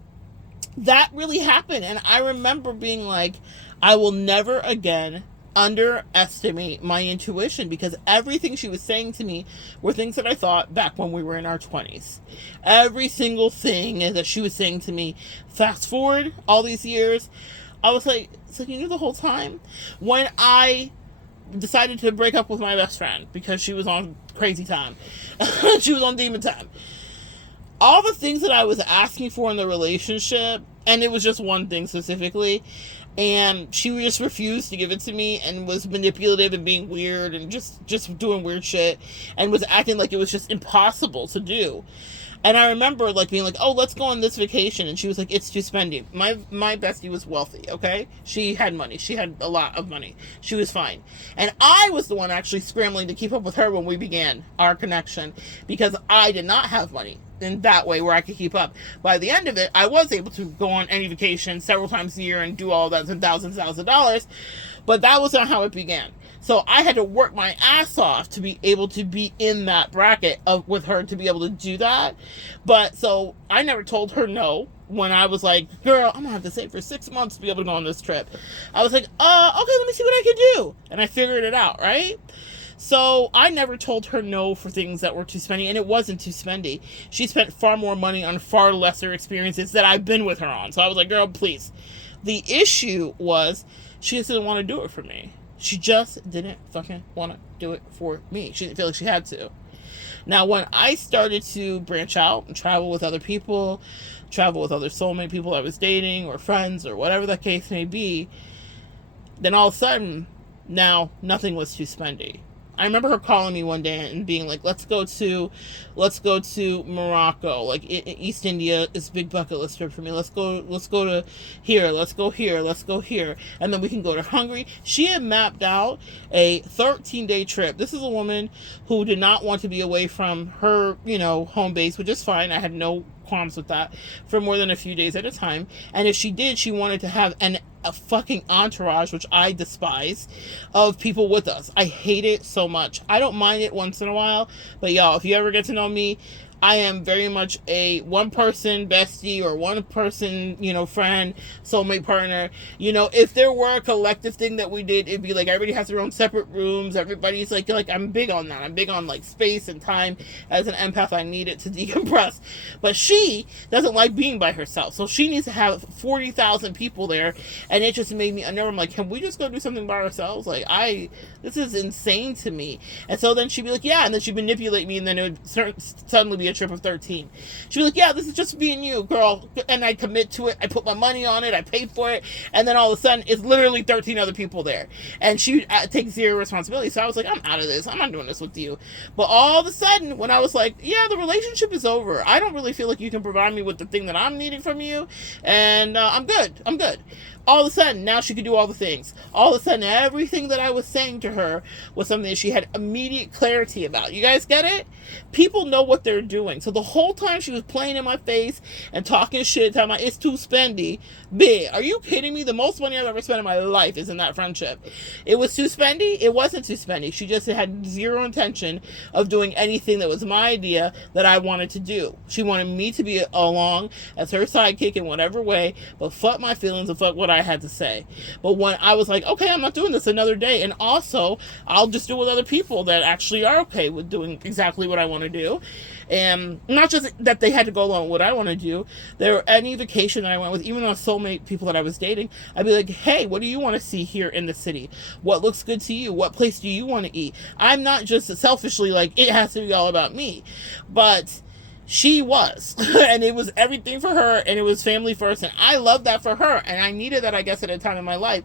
that really happened. And I remember being like, I will never again underestimate my intuition, because everything she was saying to me were things that I thought back when we were in our 20s. Every single thing that she was saying to me, fast forward all these years, I was like, so you knew the whole time? When I decided to break up with my best friend because she was on crazy time, she was on demon time, all the things that I was asking for in the relationship, and it was just one thing specifically, and she just refused to give it to me and was manipulative and being weird and just doing weird shit and was acting like it was just impossible to do. And I remember like being like, oh, let's go on this vacation. And she was like, it's too spendy. My bestie was wealthy, okay? She had money. She had a lot of money. She was fine. And I was the one actually scrambling to keep up with her when we began our connection, because I did not have money in that way where I could keep up. By the end of it, I was able to go on any vacation several times a year and do all that and thousands of dollars, but that was not how it began. So I had to work my ass off to be able to be in that bracket with her to be able to do that. But so I never told her no when I was like, girl, I'm gonna have to save for 6 months to be able to go on this trip. I was like, okay, let me see what I can do. And I figured it out, right? So I never told her no for things that were too spendy, and it wasn't too spendy. She spent far more money on far lesser experiences that I've been with her on. So I was like, girl, please. The issue was she just didn't want to do it for me. She just didn't fucking want to do it for me. She didn't feel like she had to. Now, when I started to branch out and travel with other people, travel with other soulmate people I was dating or friends or whatever the case may be, then all of a sudden, now nothing was too spendy. I remember her calling me one day and being like, let's go to Morocco. Like, East India is a big bucket list trip for me. Let's go to here. Let's go here. Let's go here. And then we can go to Hungary. She had mapped out a 13-day trip. This is a woman who did not want to be away from her, home base, which is fine. I had no qualms with that, for more than a few days at a time. And if she did, she wanted to have a fucking entourage, which I despise, of people with us. I hate it so much. I don't mind it once in a while, but y'all, if you ever get to know me, I am very much a one-person bestie or one-person, friend, soulmate partner. If there were a collective thing that we did, it'd be like everybody has their own separate rooms. Everybody's like I'm big on that. I'm big on like space and time. As an empath, I need it to decompress. But she doesn't like being by herself, so she needs to have 40,000 people there, and it just made me unnerved. I'm like, can we just go do something by ourselves? Like, this is insane to me. And so then she'd be like, yeah, and then she'd manipulate me, and then it would suddenly be a trip of 13. She'd be like, yeah, this is just me and you, girl. And I commit to it. I put my money on it. I pay for it. And then all of a sudden, it's literally 13 other people there. And she takes zero responsibility. So I was like, I'm out of this. I'm not doing this with you. But all of a sudden, when I was like, yeah, the relationship is over. I don't really feel like you can provide me with the thing that I'm needing from you. And I'm good. All of a sudden, now she could do all the things. All of a sudden, everything that I was saying to her was something that she had immediate clarity about. You guys get it? People know what they're doing. So the whole time she was playing in my face and talking shit, telling me it's too spendy. Bitch, are you kidding me? The most money I've ever spent in my life is in that friendship. It was too spendy? It wasn't too spendy. She just had zero intention of doing anything that was my idea that I wanted to do. She wanted me to be along as her sidekick in whatever way, but fuck my feelings and fuck what I had to say. But when I was like, okay, I'm not doing this another day, and also I'll just do it with other people that actually are okay with doing exactly what I want to do, and not just that they had to go along with what I want to do. There, any vacation that I went with, even on soulmate people that I was dating, I'd be like, hey, what do you want to see here in the city? What looks good to you? What place do you want to eat? I'm not just selfishly like, it has to be all about me, but she was, and it was everything for her, and it was family first, and I love that for her, and I needed that, I guess, at a time in my life.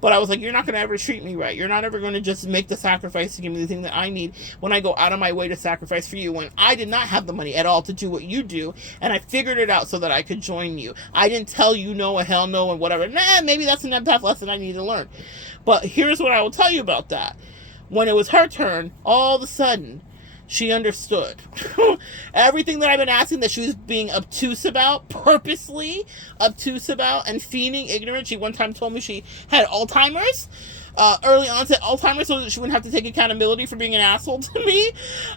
But I was like, you're not going to ever treat me right. You're not ever going to just make the sacrifice to give me the thing that I need when I go out of my way to sacrifice for you, when I did not have the money at all to do what you do, and I figured it out so that I could join you. I didn't tell you no, a hell no, and whatever. Maybe that's an empath lesson I need to learn. But here's what I will tell you about that. When it was her turn, all of a sudden, She understood. Everything that I've been asking that she was being obtuse about, purposely obtuse about, and feigning ignorance. She one time told me she had Alzheimer's, early onset Alzheimer's, so that she wouldn't have to take accountability for being an asshole to me.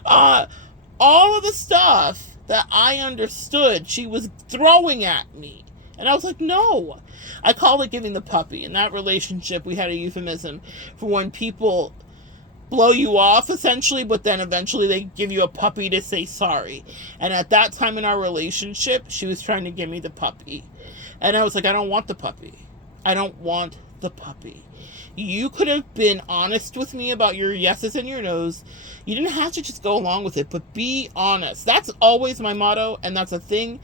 All of the stuff that I understood, she was throwing at me. And I was like, no. I called it giving the puppy. In that relationship, we had a euphemism for when people blow you off, essentially, but then eventually they give you a puppy to say sorry. And at that time in our relationship, she was trying to give me the puppy. And I was like, I don't want the puppy. I don't want the puppy. You could have been honest with me about your yeses and your nos. You didn't have to just go along with it, but be honest. That's always my motto, and that's a thing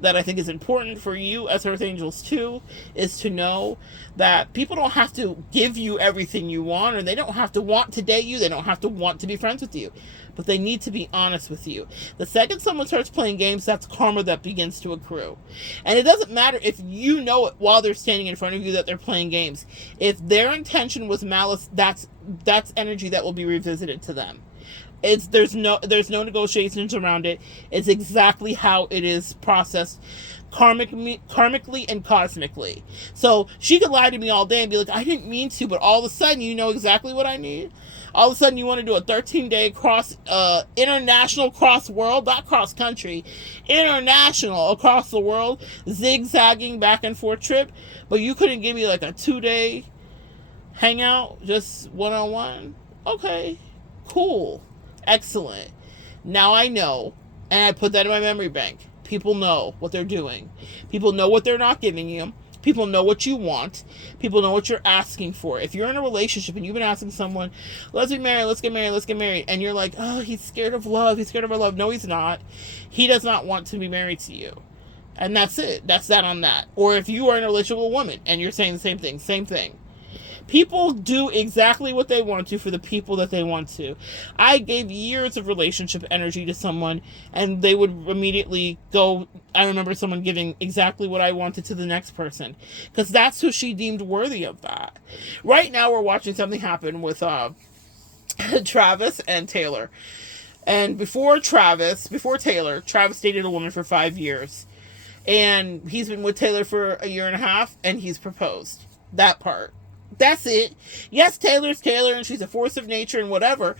that I think is important for you as Earth Angels too, is to know that people don't have to give you everything you want, or they don't have to want to date you, they don't have to want to be friends with you, but they need to be honest with you. The second someone starts playing games, that's karma that begins to accrue. And it doesn't matter if you know it while they're standing in front of you that they're playing games. If their intention was malice, that's energy that will be revisited to them. There's no negotiations around it. It's exactly how it is processed karmically and cosmically. So she could lie to me all day and be like, I didn't mean to, but all of a sudden you know exactly what I need. All of a sudden you want to do a 13-day international cross world, not cross country, international across the world, zigzagging back and forth trip, but you couldn't give me like a 2-day hangout, just one-on-one. Okay, cool. Excellent. Now I know, and I put that in my memory bank. People know what they're doing. People know what they're not giving you. People know what you want. People know what you're asking for. If you're in a relationship and you've been asking someone, let's be married, let's get married, let's get married, and you're like, oh, he's scared of love, he's scared of our love. No, he's not. He does not want to be married to you. And that's it. That's that on that. Or if you are in a relationship with a woman and you're saying the same thing, same thing. People do exactly what they want to for the people that they want to. I gave years of relationship energy to someone, and they would immediately go. I remember someone giving exactly what I wanted to the next person, because that's who she deemed worthy of that. Right now, we're watching something happen with Travis and Taylor. And before Taylor, Travis dated a woman for 5 years. And he's been with Taylor for a year and a half, and he's proposed. That part. That's it. Yes, Taylor's Taylor, and she's a force of nature and whatever.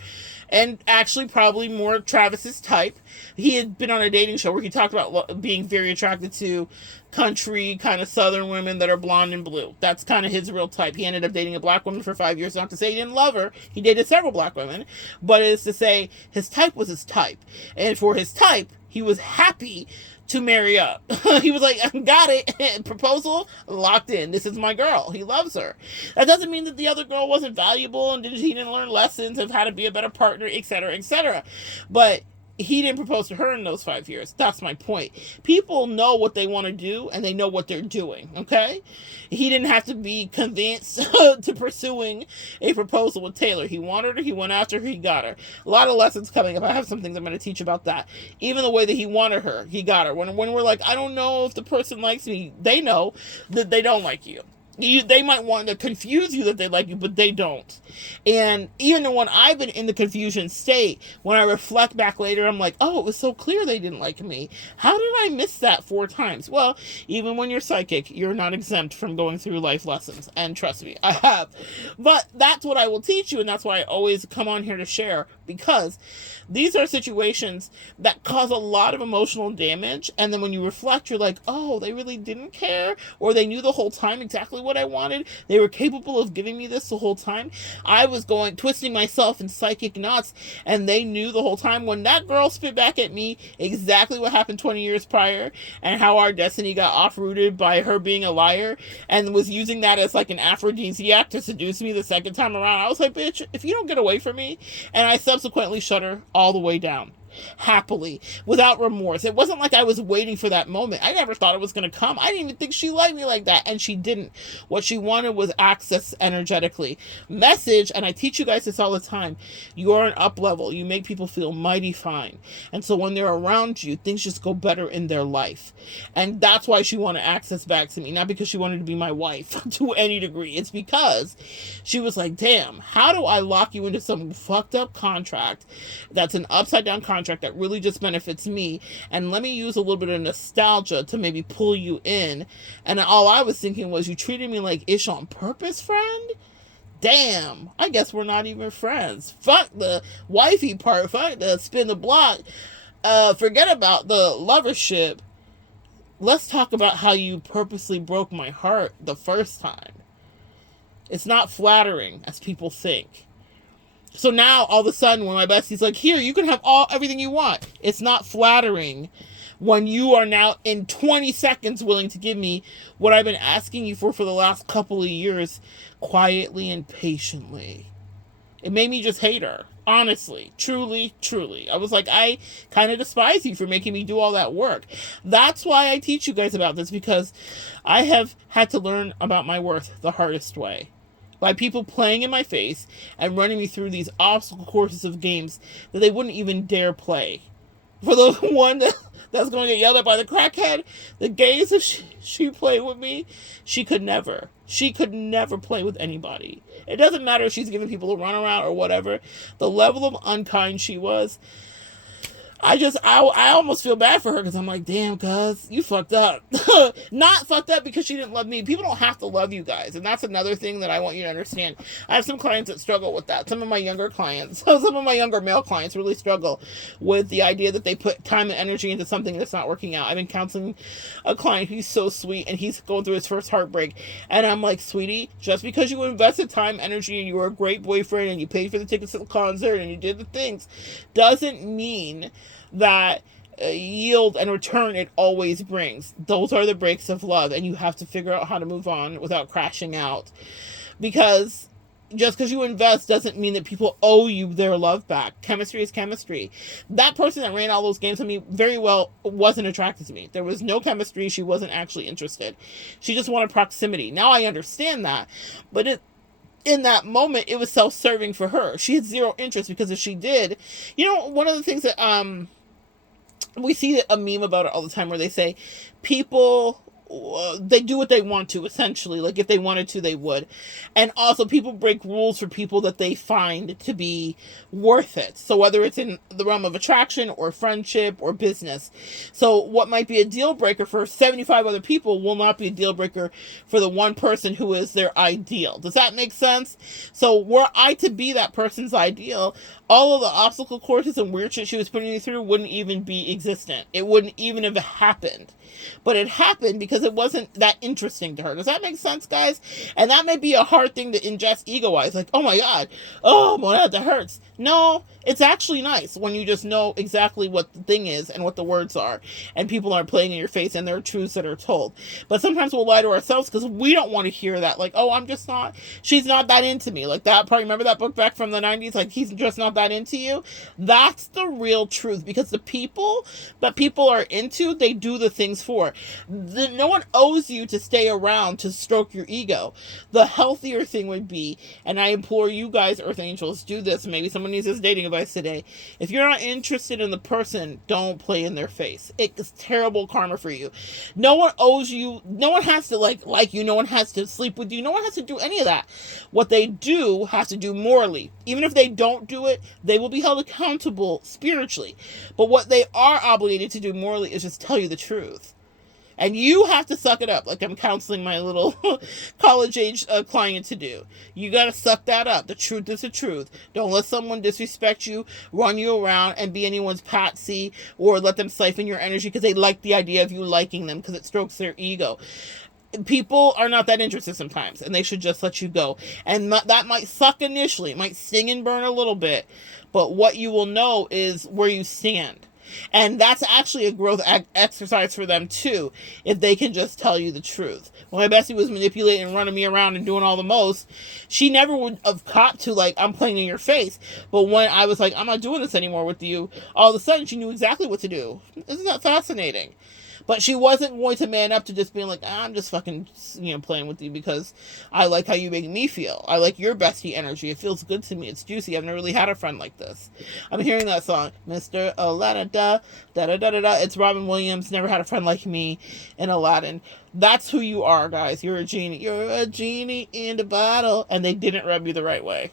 And actually probably more Travis's type. He had been on a dating show where he talked about being very attracted to country, kind of southern women that are blonde and blue. That's kind of his real type. He ended up dating a black woman for 5 years. Not to say he didn't love her. He dated several black women. But it's to say his type was his type. And for his type, he was happy to marry up. He was like, got it. Proposal locked in. This is my girl. He loves her. That doesn't mean that the other girl wasn't valuable and he didn't learn lessons of how to be a better partner, etc., etc. But he didn't propose to her in those 5 years. That's my point. People know what they want to do, and they know what they're doing, okay? He didn't have to be convinced to pursuing a proposal with Taylor. He wanted her, he went after her, he got her. A lot of lessons coming up. I have some things I'm going to teach about that. Even the way that he wanted her, he got her. When we're like, I don't know if the person likes me, they know that they don't like you. They might want to confuse you that they like you, but they don't. And even when I've been in the confusion state, when I reflect back later, I'm like, oh, it was so clear they didn't like me. How did I miss that 4 times? Well, even when you're psychic, you're not exempt from going through life lessons. And trust me, I have. But that's what I will teach you, and that's why I always come on here to share, because these are situations that cause a lot of emotional damage, and then when you reflect, you're like, oh, they really didn't care, or they knew the whole time exactly what I wanted. They were capable of giving me this the whole time. I was twisting myself in psychic knots, and they knew the whole time. When that girl spit back at me exactly what happened 20 years prior, and how our destiny got off-rooted by her being a liar, and was using that as like an aphrodisiac to seduce me the second time around, I was like, bitch, if you don't get away from me, and I subsequently shut her all the way down. happily, without remorse. It wasn't like I was waiting for that moment. I never thought it was going to come. I didn't even think she liked me like that, and she didn't. What she wanted was access energetically. Message, and I teach you guys this all the time, you are an up level. You make people feel mighty fine. And so when they're around you, things just go better in their life. And that's why she wanted access back to me, not because she wanted to be my wife to any degree. It's because she was like, damn, how do I lock you into some fucked up contract that's an upside down contract that really just benefits me, and let me use a little bit of nostalgia to maybe pull you in. And all I was thinking was, you treated me like ish on purpose, friend? Damn, I guess we're not even friends. Fuck the wifey part, fuck the spin the block, forget about the lovership. Let's talk about how you purposely broke my heart the first time. It's not flattering as people think. So now all of a sudden when my bestie's like, here, you can have everything you want, it's not flattering when you are now in 20 seconds willing to give me what I've been asking you for the last couple of years, quietly and patiently. It made me just hate her. Honestly, truly, truly. I was like, I kind of despise you for making me do all that work. That's why I teach you guys about this, because I have had to learn about my worth the hardest way. By people playing in my face and running me through these obstacle courses of games that they wouldn't even dare play. For the one that's going to get yelled at by the crackhead, the games if she played with me, she could never play with anybody. It doesn't matter if she's giving people a runaround or whatever. The level of unkind she was, I almost feel bad for her, because I'm like, damn, cuz, you fucked up. Not fucked up because she didn't love me. People don't have to love you guys. And that's another thing that I want you to understand. I have some clients that struggle with that. Some of my younger clients, some of my younger male clients really struggle with the idea that they put time and energy into something that's not working out. I've been counseling a client who's so sweet, and he's going through his first heartbreak. And I'm like, sweetie, just because you invested time, energy, and you were a great boyfriend, and you paid for the tickets to the concert, and you did the things, doesn't mean that yield and return it always brings. Those are the breaks of love, and you have to figure out how to move on without crashing out. Because just because you invest doesn't mean that people owe you their love back. Chemistry is chemistry. That person that ran all those games with me very well wasn't attracted to me. There was no chemistry. She wasn't actually interested. She just wanted proximity. Now I understand that, but in that moment, it was self-serving for her. She had zero interest, because if she did, one of the things that we see a meme about it all the time, where they say people, they do what they want to, essentially. Like, if they wanted to, they would. And also, people break rules for people that they find to be worth it. So whether it's in the realm of attraction or friendship or business. So what might be a deal breaker for 75 other people will not be a deal breaker for the one person who is their ideal. Does that make sense? So were I to be that person's ideal, all of the obstacle courses and weird shit she was putting me through wouldn't even be existent. It wouldn't even have happened. But it happened because it wasn't that interesting to her. Does that make sense, guys? And that may be a hard thing to ingest ego-wise. Like, oh my God, oh, Monette, that hurts. No, it's actually nice when you just know exactly what the thing is and what the words are, and people aren't playing in your face, and there are truths that are told. But sometimes we'll lie to ourselves because we don't want to hear that. Like, oh, she's not that into me. Like that part, remember that book back from the 90s? Like, he's just not that into you. That's the real truth, because the people that people are into, they do the things for. No one owes you to stay around to stroke your ego. The healthier thing would be, and I implore you guys, Earth Angels, do this. Maybe someone needs this dating advice today. If you're not interested in the person, don't play in their face. It's terrible karma for you. No one owes you. No one has to like you. No one has to sleep with you. No one has to do any of that. What they do have to do morally. Even if they don't do it, they will be held accountable spiritually. But what they are obligated to do morally is just tell you the truth. And you have to suck it up, like I'm counseling my little college-age client to do. You got to suck that up. The truth is the truth. Don't let someone disrespect you, run you around, and be anyone's patsy, or let them siphon your energy because they like the idea of you liking them because it strokes their ego. People are not that interested sometimes, and they should just let you go. And that might suck initially. It might sting and burn a little bit. But what you will know is where you stand. And that's actually a growth exercise for them too, if they can just tell you the truth. When my bestie was manipulating and running me around and doing all the most, she never would have caught to, like, I'm playing in your face. But when I was like, I'm not doing this anymore with you, all of a sudden she knew exactly what to do. Isn't that fascinating? But she wasn't going to man up to just being like, I'm just fucking, playing with you because I like how you make me feel. I like your bestie energy. It feels good to me. It's juicy. I've never really had a friend like this. I'm hearing that song, Mr. Aladdin, da da da da da. It's Robin Williams. Never had a friend like me in Aladdin. That's who you are, guys. You're a genie. You're a genie in the bottle. And they didn't rub you the right way.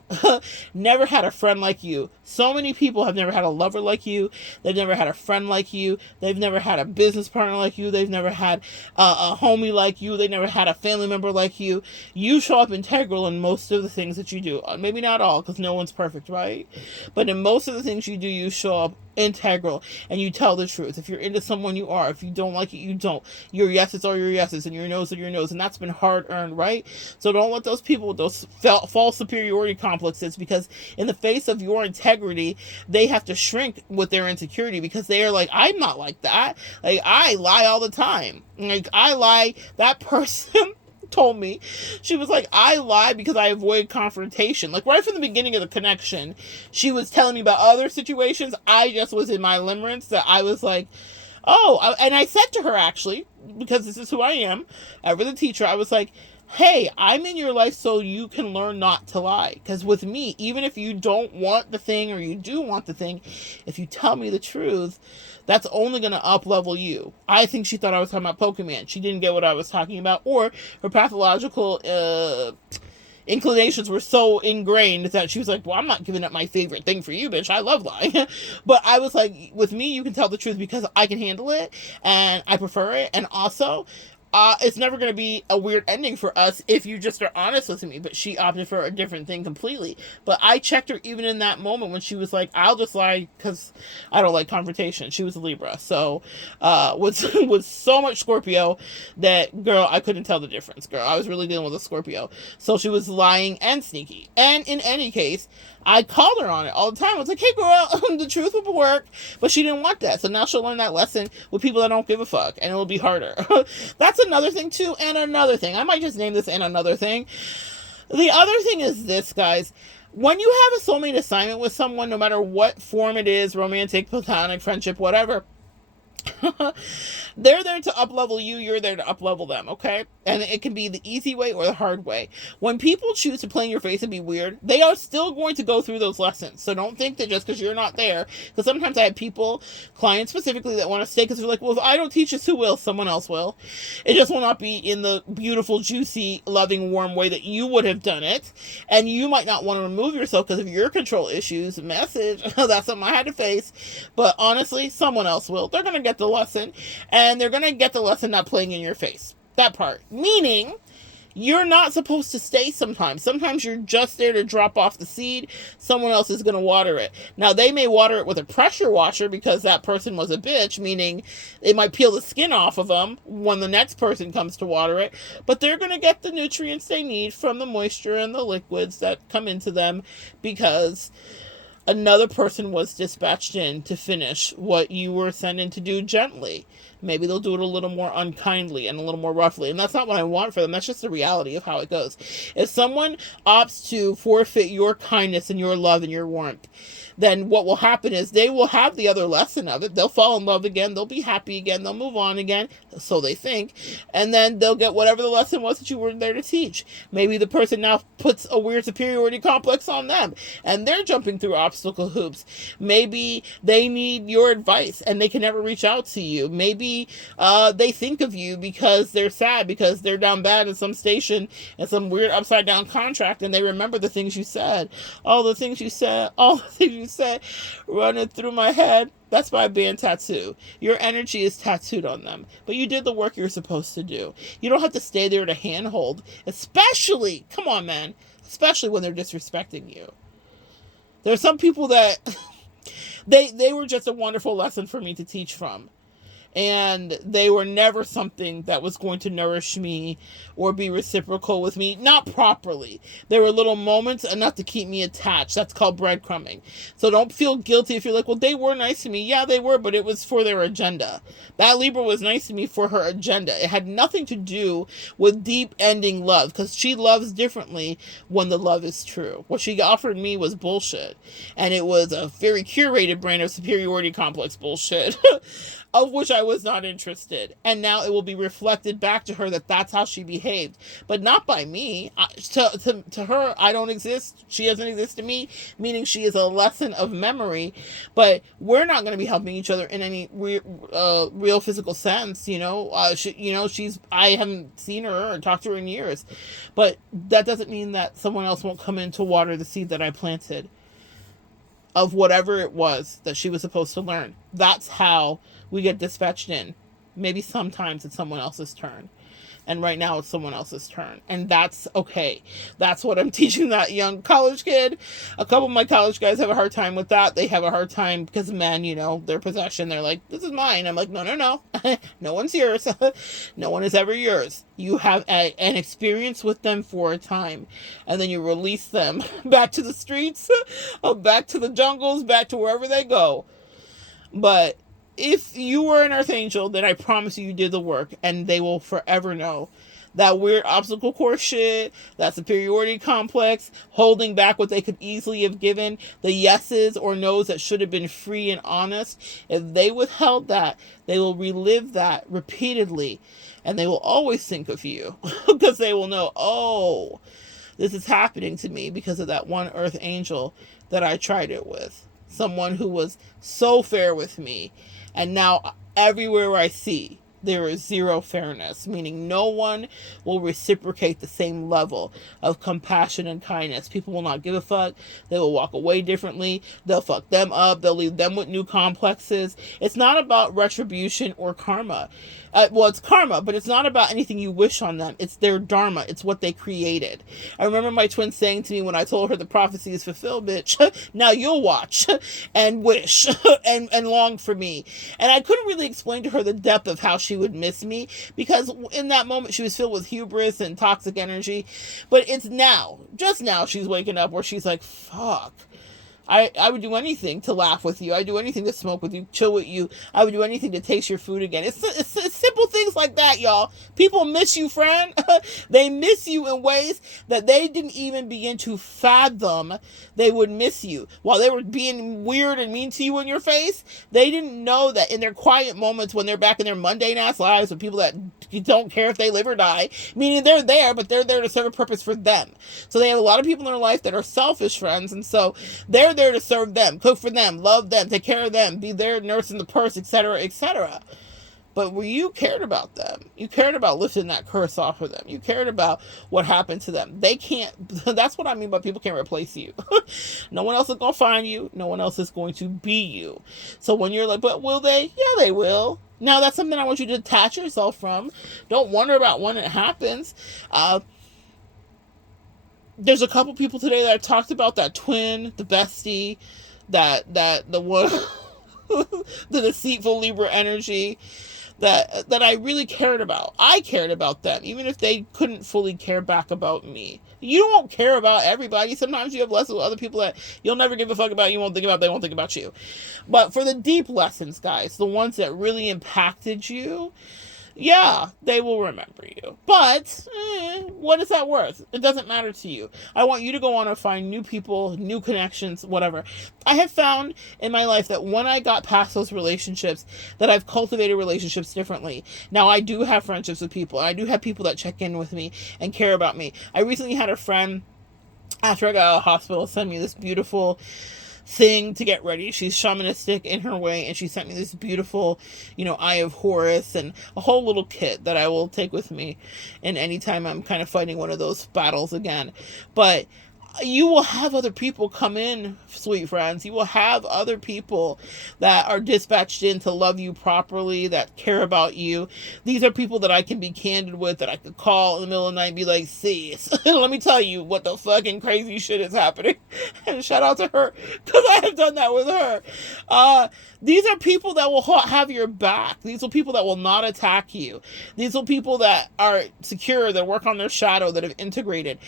Never had a friend like you. So many people have never had a lover like you. They've never had a friend like you. They've never had a business partner like you. They've never had a homie like you. They never had a family member like you. You show up integral in most of the things that you do. Maybe not all, because no one's perfect, right? But in most of the things you do, you show up integral and you tell the truth. If you're into someone, you are. If you don't like it, you don't. Your yeses are your yeses and your no's are your no's, and that's been hard earned, right? So don't let those people with those false superiority complexes, because in the face of your integrity, they have to shrink with their insecurity, because they are like, I'm not like that. Like, I lie all the time. Like, I lie. That person told me, she was like, I lie because I avoid confrontation. Like, right from the beginning of the connection, she was telling me about other situations. I just was in my limerence that I was like, oh, and I said to her, actually, because this is who I am, ever the teacher, I was like, hey, I'm in your life so you can learn not to lie. Because with me, even if you don't want the thing or you do want the thing, if you tell me the truth, that's only going to up-level you. I think she thought I was talking about Pokemon. She didn't get what I was talking about, or her pathological inclinations were so ingrained that she was like, well, I'm not giving up my favorite thing for you, bitch. I love lying. But I was like, with me, you can tell the truth because I can handle it, and I prefer it, and also, it's never going to be a weird ending for us if you just are honest with me. But she opted for a different thing completely. But I checked her even in that moment when she was like, I'll just lie because I don't like confrontation. She was a Libra. So, with so much Scorpio that, girl, I couldn't tell the difference, girl. I was really dealing with a Scorpio. So she was lying and sneaky. And in any case, I called her on it all the time. I was like, hey, girl, the truth will work. But she didn't want that. So now she'll learn that lesson with people that don't give a fuck. And it'll be harder. That's another thing, too. And another thing. I might just name this and another thing. The other thing is this, guys. When you have a soulmate assignment with someone, no matter what form it is, romantic, platonic, friendship, whatever, they're there to up-level you, you're there to up-level them, okay? And it can be the easy way or the hard way. When people choose to play in your face and be weird, they are still going to go through those lessons. So don't think that just because you're not there, because sometimes I have people, clients specifically, that want to stay because they're like, well, if I don't teach this, who will? Someone else will. It just will not be in the beautiful, juicy, loving, warm way that you would have done it. And you might not want to remove yourself because of your control issues. Message. That's something I had to face. But honestly, someone else will. They're going to get the lesson, and they're going to get the lesson not playing in your face. That part. Meaning, you're not supposed to stay sometimes. Sometimes you're just there to drop off the seed. Someone else is going to water it. Now, they may water it with a pressure washer because that person was a bitch, meaning it might peel the skin off of them when the next person comes to water it, but they're going to get the nutrients they need from the moisture and the liquids that come into them because another person was dispatched in to finish what you were sent in to do gently. Maybe they'll do it a little more unkindly and a little more roughly. And that's not what I want for them. That's just the reality of how it goes. If someone opts to forfeit your kindness and your love and your warmth, then what will happen is they will have the other lesson of it. They'll fall in love again. They'll be happy again. They'll move on again. So they think. And then they'll get whatever the lesson was that you were there to teach. Maybe the person now puts a weird superiority complex on them and they're jumping through obstacle hoops. Maybe they need your advice and they can never reach out to you. Maybe they think of you because they're sad, because they're down bad in some station in some weird upside down contract, and they remember the things you said. All the things you said running through my head. That's my band tattoo. Your energy is tattooed on them, but you did the work you're supposed to do. You don't have to stay there to handhold, especially, come on, man, especially when they're disrespecting you. There are some people that they were just a wonderful lesson for me to teach from. and they were never something that was going to nourish me or be reciprocal with me, not properly. There were little moments enough to keep me attached. That's called breadcrumbing. So don't feel guilty if you're like, well, they were nice to me. Yeah, they were, but it was for their agenda. That Libra was nice to me for her agenda. It had nothing to do with deep ending love, because she loves differently when the love is true. What she offered me was bullshit, and it was a very curated brand of superiority complex bullshit. Of which I was not interested. And now it will be reflected back to her that that's how she behaved. But not by me. To her, I don't exist. She doesn't exist to me, meaning she is a lesson of memory. But we're not going to be helping each other in any real physical sense, you know. I haven't seen her or talked to her in years. But that doesn't mean that someone else won't come in to water the seed that I planted of whatever it was that she was supposed to learn. That's how we get dispatched in. Maybe sometimes it's someone else's turn. And right now it's someone else's turn. And that's okay. That's what I'm teaching that young college kid. A couple of my college guys have a hard time with that. They have a hard time because men, you know, their possession. They're like, this is mine. I'm like, no. No one's yours. No one is ever yours. You have an experience with them for a time. And then you release them back to the streets, back to the jungles, back to wherever they go. But if you were an earth angel, then I promise you did the work, and they will forever know that weird obstacle course shit, that superiority complex, holding back what they could easily have given, the yeses or nos that should have been free and honest. If they withheld that, they will relive that repeatedly, and they will always think of you because they will know, oh, this is happening to me because of that one earth angel that I tried it with. Someone who was so fair with me. And now everywhere I see, there is zero fairness, meaning no one will reciprocate the same level of compassion and kindness. People will not give a fuck. They will walk away differently. They'll fuck them up. They'll leave them with new complexes. It's not about retribution or karma. Well, it's karma, but it's not about anything you wish on them. It's their dharma. It's what they created. I remember my twin saying to me when I told her the prophecy is fulfilled, bitch, now you'll watch and wish and long for me. And I couldn't really explain to her the depth of how she would miss me, because in that moment she was filled with hubris and toxic energy. But it's now, just now, she's waking up where she's like, fuck. I would do anything to laugh with you. I'd do anything to smoke with you, chill with you. I would do anything to taste your food again. It's simple things like that, y'all. People miss you, friend. They miss you in ways that they didn't even begin to fathom they would miss you. While they were being weird and mean to you in your face, they didn't know that in their quiet moments when they're back in their mundane ass lives with people that don't care if they live or die, meaning they're there, but they're there to serve a purpose for them. So they have a lot of people in their life that are selfish friends, and so they're there to serve them, cook for them, love them, take care of them, be their nurse in the purse, etc., etc. But where you cared about them, you cared about lifting that curse off of them, you cared about what happened to them. They can't, that's what I mean by people can't replace you. No one else is going to find you. No one else is going to be you. So when you're like, but will they? Yeah, they will. Now that's something I want you to detach yourself from. Don't wonder about when it happens. There's a couple people today that I talked about, that twin, the bestie, that the one, the deceitful Libra energy that I really cared about. I cared about them, even if they couldn't fully care back about me. You don't care about everybody. Sometimes you have lessons with other people that you'll never give a fuck about. You won't think about, they won't think about you. But for the deep lessons, guys, the ones that really impacted you, yeah, they will remember you. But what is that worth? It doesn't matter to you. I want you to go on and find new people, new connections, whatever. I have found in my life that when I got past those relationships, that I've cultivated relationships differently. Now, I do have friendships with people. I do have people that check in with me and care about me. I recently had a friend, after I got out of the hospital, send me this beautiful thing to get ready. She's shamanistic in her way, and she sent me this beautiful, Eye of Horus and a whole little kit that I will take with me, and anytime I'm kind of fighting one of those battles again. But you will have other people come in, sweet friends. You will have other people that are dispatched in to love you properly, that care about you. These are people that I can be candid with, that I could call in the middle of the night and be like, sis, let me tell you what the fucking crazy shit is happening. And shout out to her, because I have done that with her. These are people that will have your back. These are people that will not attack you. These are people that are secure, that work on their shadow, that have integrated.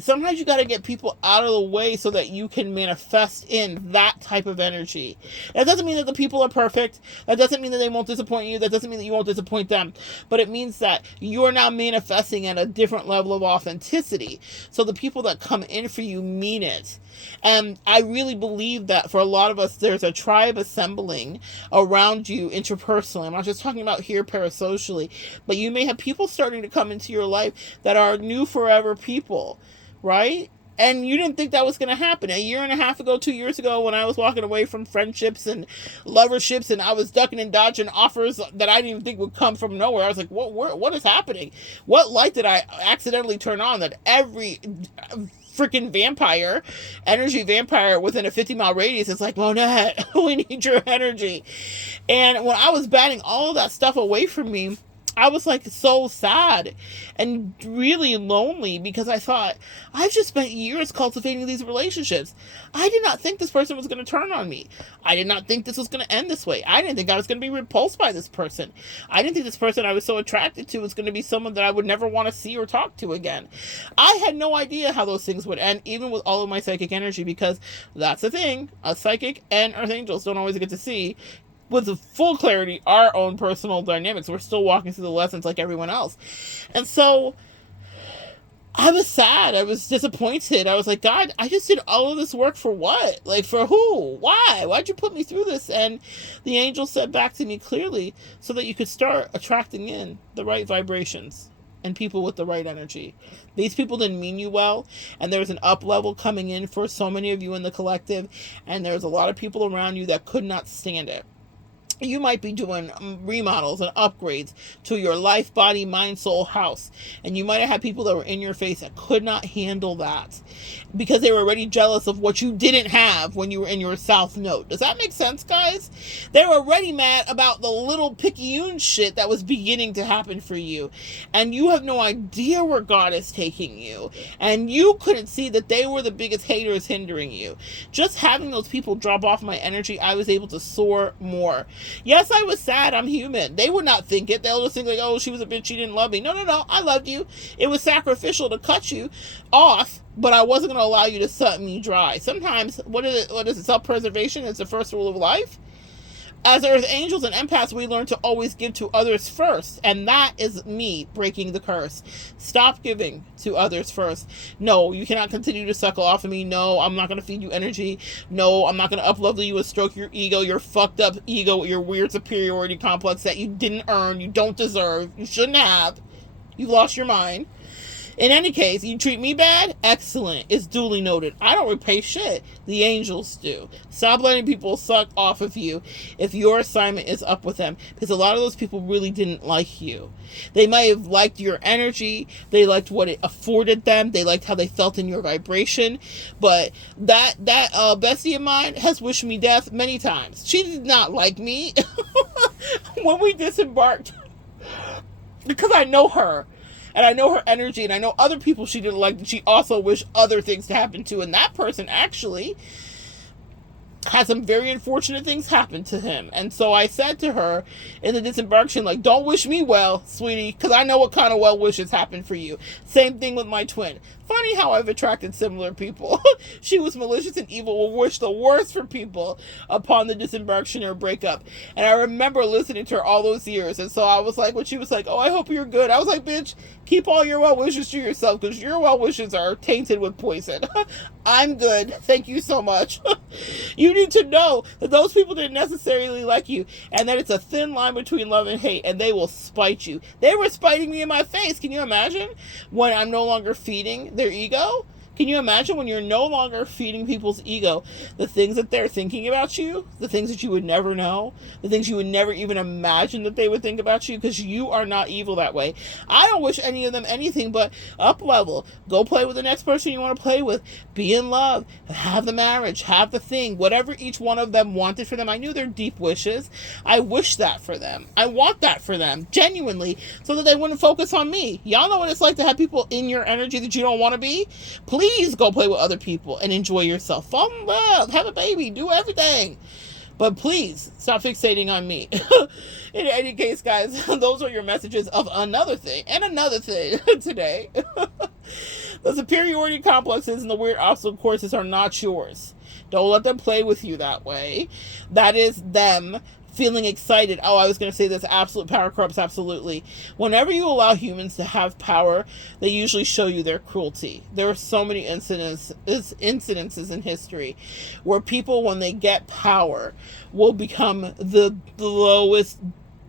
Sometimes you got to get people out of the way so that you can manifest in that type of energy. That doesn't mean that the people are perfect. That doesn't mean that they won't disappoint you. That doesn't mean that you won't disappoint them. But it means that you're now manifesting at a different level of authenticity. So the people that come in for you mean it. And I really believe that for a lot of us, there's a tribe assembling around you interpersonally. I'm not just talking about here parasocially, but you may have people starting to come into your life that are new forever people, right? And you didn't think that was going to happen. A year and a half ago, 2 years ago, when I was walking away from friendships and loverships, and I was ducking and dodging offers that I didn't even think would come from nowhere, I was like, what is happening? What light did I accidentally turn on that every freaking vampire, energy vampire within a 50-mile radius is like, Monette, we need your energy. And when I was batting all of that stuff away from me, I was like so sad and really lonely, because I thought, I've just spent years cultivating these relationships. I did not think this person was going to turn on me. I did not think this was going to end this way. I didn't think I was going to be repulsed by this person. I didn't think this person I was so attracted to was going to be someone that I would never want to see or talk to again. I had no idea how those things would end, even with all of my psychic energy, because that's the thing. A psychic and earth angels don't always get to see with full clarity our own personal dynamics. We're still walking through the lessons like everyone else. And so I was sad. I was disappointed. I was like, God, I just did all of this work for what? Like, for who? Why? Why'd you put me through this? And the angel said back to me clearly, so that you could start attracting in the right vibrations and people with the right energy. These people didn't mean you well, and there's an up level coming in for so many of you in the collective, and there's a lot of people around you that could not stand it. You might be doing remodels and upgrades to your life, body, mind, soul, house. And you might have had people that were in your face that could not handle that because they were already jealous of what you didn't have when you were in your south node. Does that make sense, guys? They were already mad about the little picayune shit that was beginning to happen for you. And you have no idea where God is taking you. And you couldn't see that they were the biggest haters hindering you. Just having those people drop off my energy, I was able to soar more. Yes, I was sad. I'm human. They would not think it. They'll just think like, oh, she was a bitch. She didn't love me. No. I loved you. It was sacrificial to cut you off, but I wasn't going to allow you to suck me dry. Sometimes, what is it? Self-preservation is the first rule of life. As earth angels and empaths, we learn to always give to others first. And that is me breaking the curse. Stop giving to others first. No, you cannot continue to suckle off of me. No, I'm not going to feed you energy. No, I'm not going to up-level you and stroke your ego, your fucked up ego, your weird superiority complex that you didn't earn, you don't deserve, you shouldn't have. You've lost your mind. In any case, you treat me bad? Excellent. It's duly noted. I don't repay shit. The angels do. Stop letting people suck off of you if your assignment is up with them. Because a lot of those people really didn't like you. They might have liked your energy. They liked what it afforded them. They liked how they felt in your vibration. But that bestie of mine has wished me death many times. She did not like me when we disembarked. Because I know her. And I know her energy, and I know other people she didn't like that she also wished other things to happen to. And that person actually had some very unfortunate things happen to him. And so I said to her in the disembarkation, like, don't wish me well, sweetie, because I know what kind of well wishes happen for you. Same thing with my twin. Funny how I've attracted similar people. She was malicious and evil, will wish the worst for people upon the disembarkation or breakup. And I remember listening to her all those years. And so I was like, when she was like, oh, I hope you're good. I was like, bitch, keep all your well wishes to yourself, because your well wishes are tainted with poison. I'm good. Thank you so much. You need to know that those people didn't necessarily like you, and that it's a thin line between love and hate, and they will spite you. They were spiting me in my face. Can you imagine when I'm no longer feeding their ego? Can you imagine when you're no longer feeding people's ego the things that they're thinking about you, the things that you would never know, the things you would never even imagine that they would think about you, because you are not evil that way. I don't wish any of them anything but up level. Go play with the next person you want to play with. Be in love. Have the marriage. Have the thing. Whatever each one of them wanted for them. I knew their deep wishes. I wish that for them. I want that for them, genuinely, so that they wouldn't focus on me. Y'all know what it's like to have people in your energy that you don't want to be? Please go play with other people and enjoy yourself. Fall in love. Have a baby. Do everything. But please, stop fixating on me. In any case, guys, those are your messages of another thing and another thing today. The superiority complexes and the weird obstacle courses are not yours. Don't let them play with you that way. That is them feeling excited. Oh, I was going to say this. Absolute power corrupts absolutely. Whenever you allow humans to have power, they usually show you their cruelty. There are so many incidences in history where people, when they get power, will become the lowest,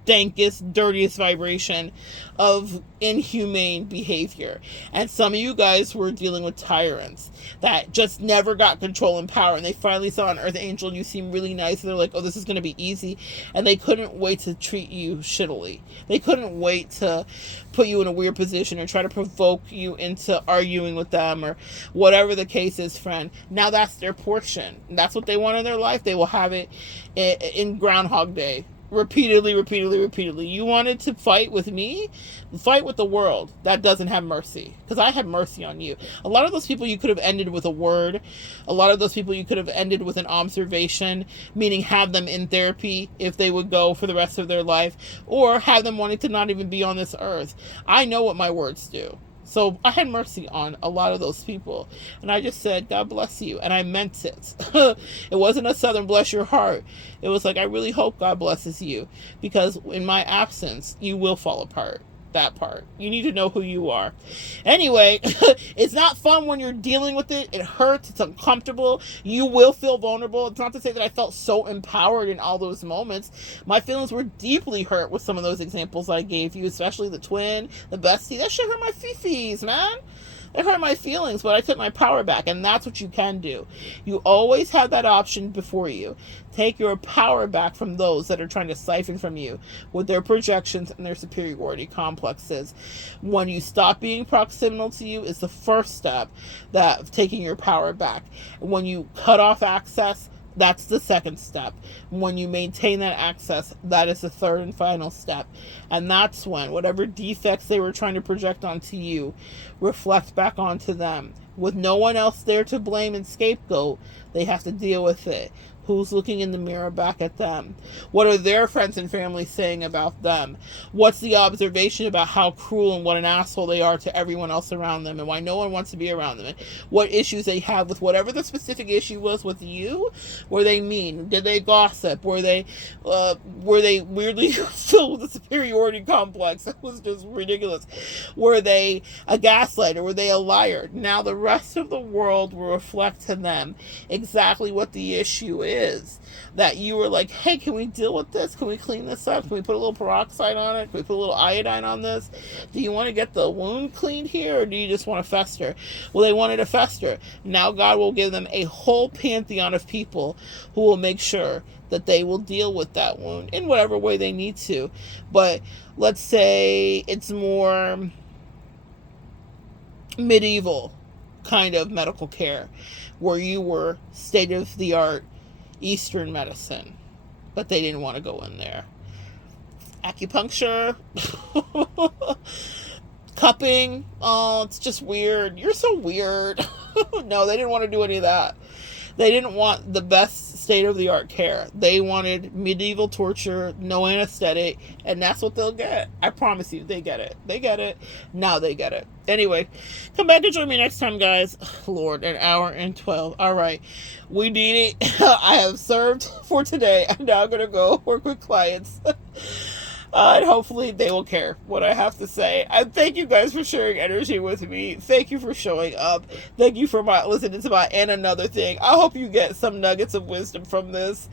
dankest, dirtiest vibration of inhumane behavior. And some of you guys were dealing with tyrants that just never got control and power, and they finally saw an earth angel and you seem really nice, and they're like, oh, this is going to be easy, and they couldn't wait to treat you shittily. They couldn't wait to put you in a weird position or try to provoke you into arguing with them or whatever the case is, friend. Now that's their portion. That's what they want in their life. They will have it in Groundhog Day. Repeatedly. You wanted to fight with me? Fight with the world that doesn't have mercy, because I had mercy on you. A lot of those people you could have ended with a word. A lot of those people you could have ended with an observation, meaning have them in therapy if they would go for the rest of their life, or have them wanting to not even be on this earth. I know what my words do. So I had mercy on a lot of those people. And I just said, God bless you. And I meant it. It wasn't a Southern bless your heart. It was like, I really hope God blesses you, because in my absence, you will fall apart. That part. You need to know who you are. Anyway, it's not fun when you're dealing with it. It hurts. It's uncomfortable. You will feel vulnerable. It's not to say that I felt so empowered in all those moments. My feelings were deeply hurt with some of those examples I gave you, especially the twin, the bestie. That shit hurt my fifis, man. It hurt my feelings, but I took my power back, and that's what you can do. You always have that option before you. Take your power back from those that are trying to siphon from you with their projections and their superiority complexes. When you stop being proximal to you is the first step of taking your power back. When you cut off access, that's the second step. When you maintain that access, that is the third and final step. And that's when whatever defects they were trying to project onto you reflect back onto them. With no one else there to blame and scapegoat, they have to deal with it. Who's looking in the mirror back at them? What are their friends and family saying about them? What's the observation about how cruel and what an asshole they are to everyone else around them, and why no one wants to be around them? And what issues they have with whatever the specific issue was with you? Were they mean? Did they gossip? Were they weirdly filled with a superiority complex? That was just ridiculous. Were they a gaslighter? Were they a liar? Now the rest of the world will reflect to them exactly what the issue is. That you were like, hey, can we deal with this? Can we clean this up? Can we put a little peroxide on it? Can we put a little iodine on this? Do you want to get the wound cleaned here, or do you just want to fester? Well, they wanted to fester. Now God will give them a whole pantheon of people who will make sure that they will deal with that wound in whatever way they need to. But let's say it's more medieval kind of medical care, where you were state-of-the-art Eastern medicine, but they didn't want to go in there. Acupuncture, cupping, oh, it's just weird. You're so weird. No, they didn't want to do any of that. They didn't want the best state-of-the-art care. They wanted medieval torture, no anesthetic, and that's what they'll get. I promise you, they get it. They get it. Now they get it. Anyway, come back and join me next time, guys. Lord, an hour and 12. All right. We need it. I have served for today. I'm now going to go work with clients. And hopefully they will care what I have to say. And thank you guys for sharing energy with me. Thank you for showing up. Thank you for listening to my and another thing. I hope you get some nuggets of wisdom from this.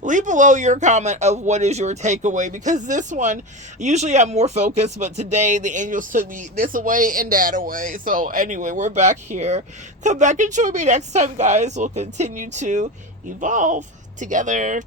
Leave below your comment of what is your takeaway, because this one, usually I'm more focused, but today the angels took me this away and that away. So anyway, we're back here. Come back and join me next time, guys. We'll continue to evolve together.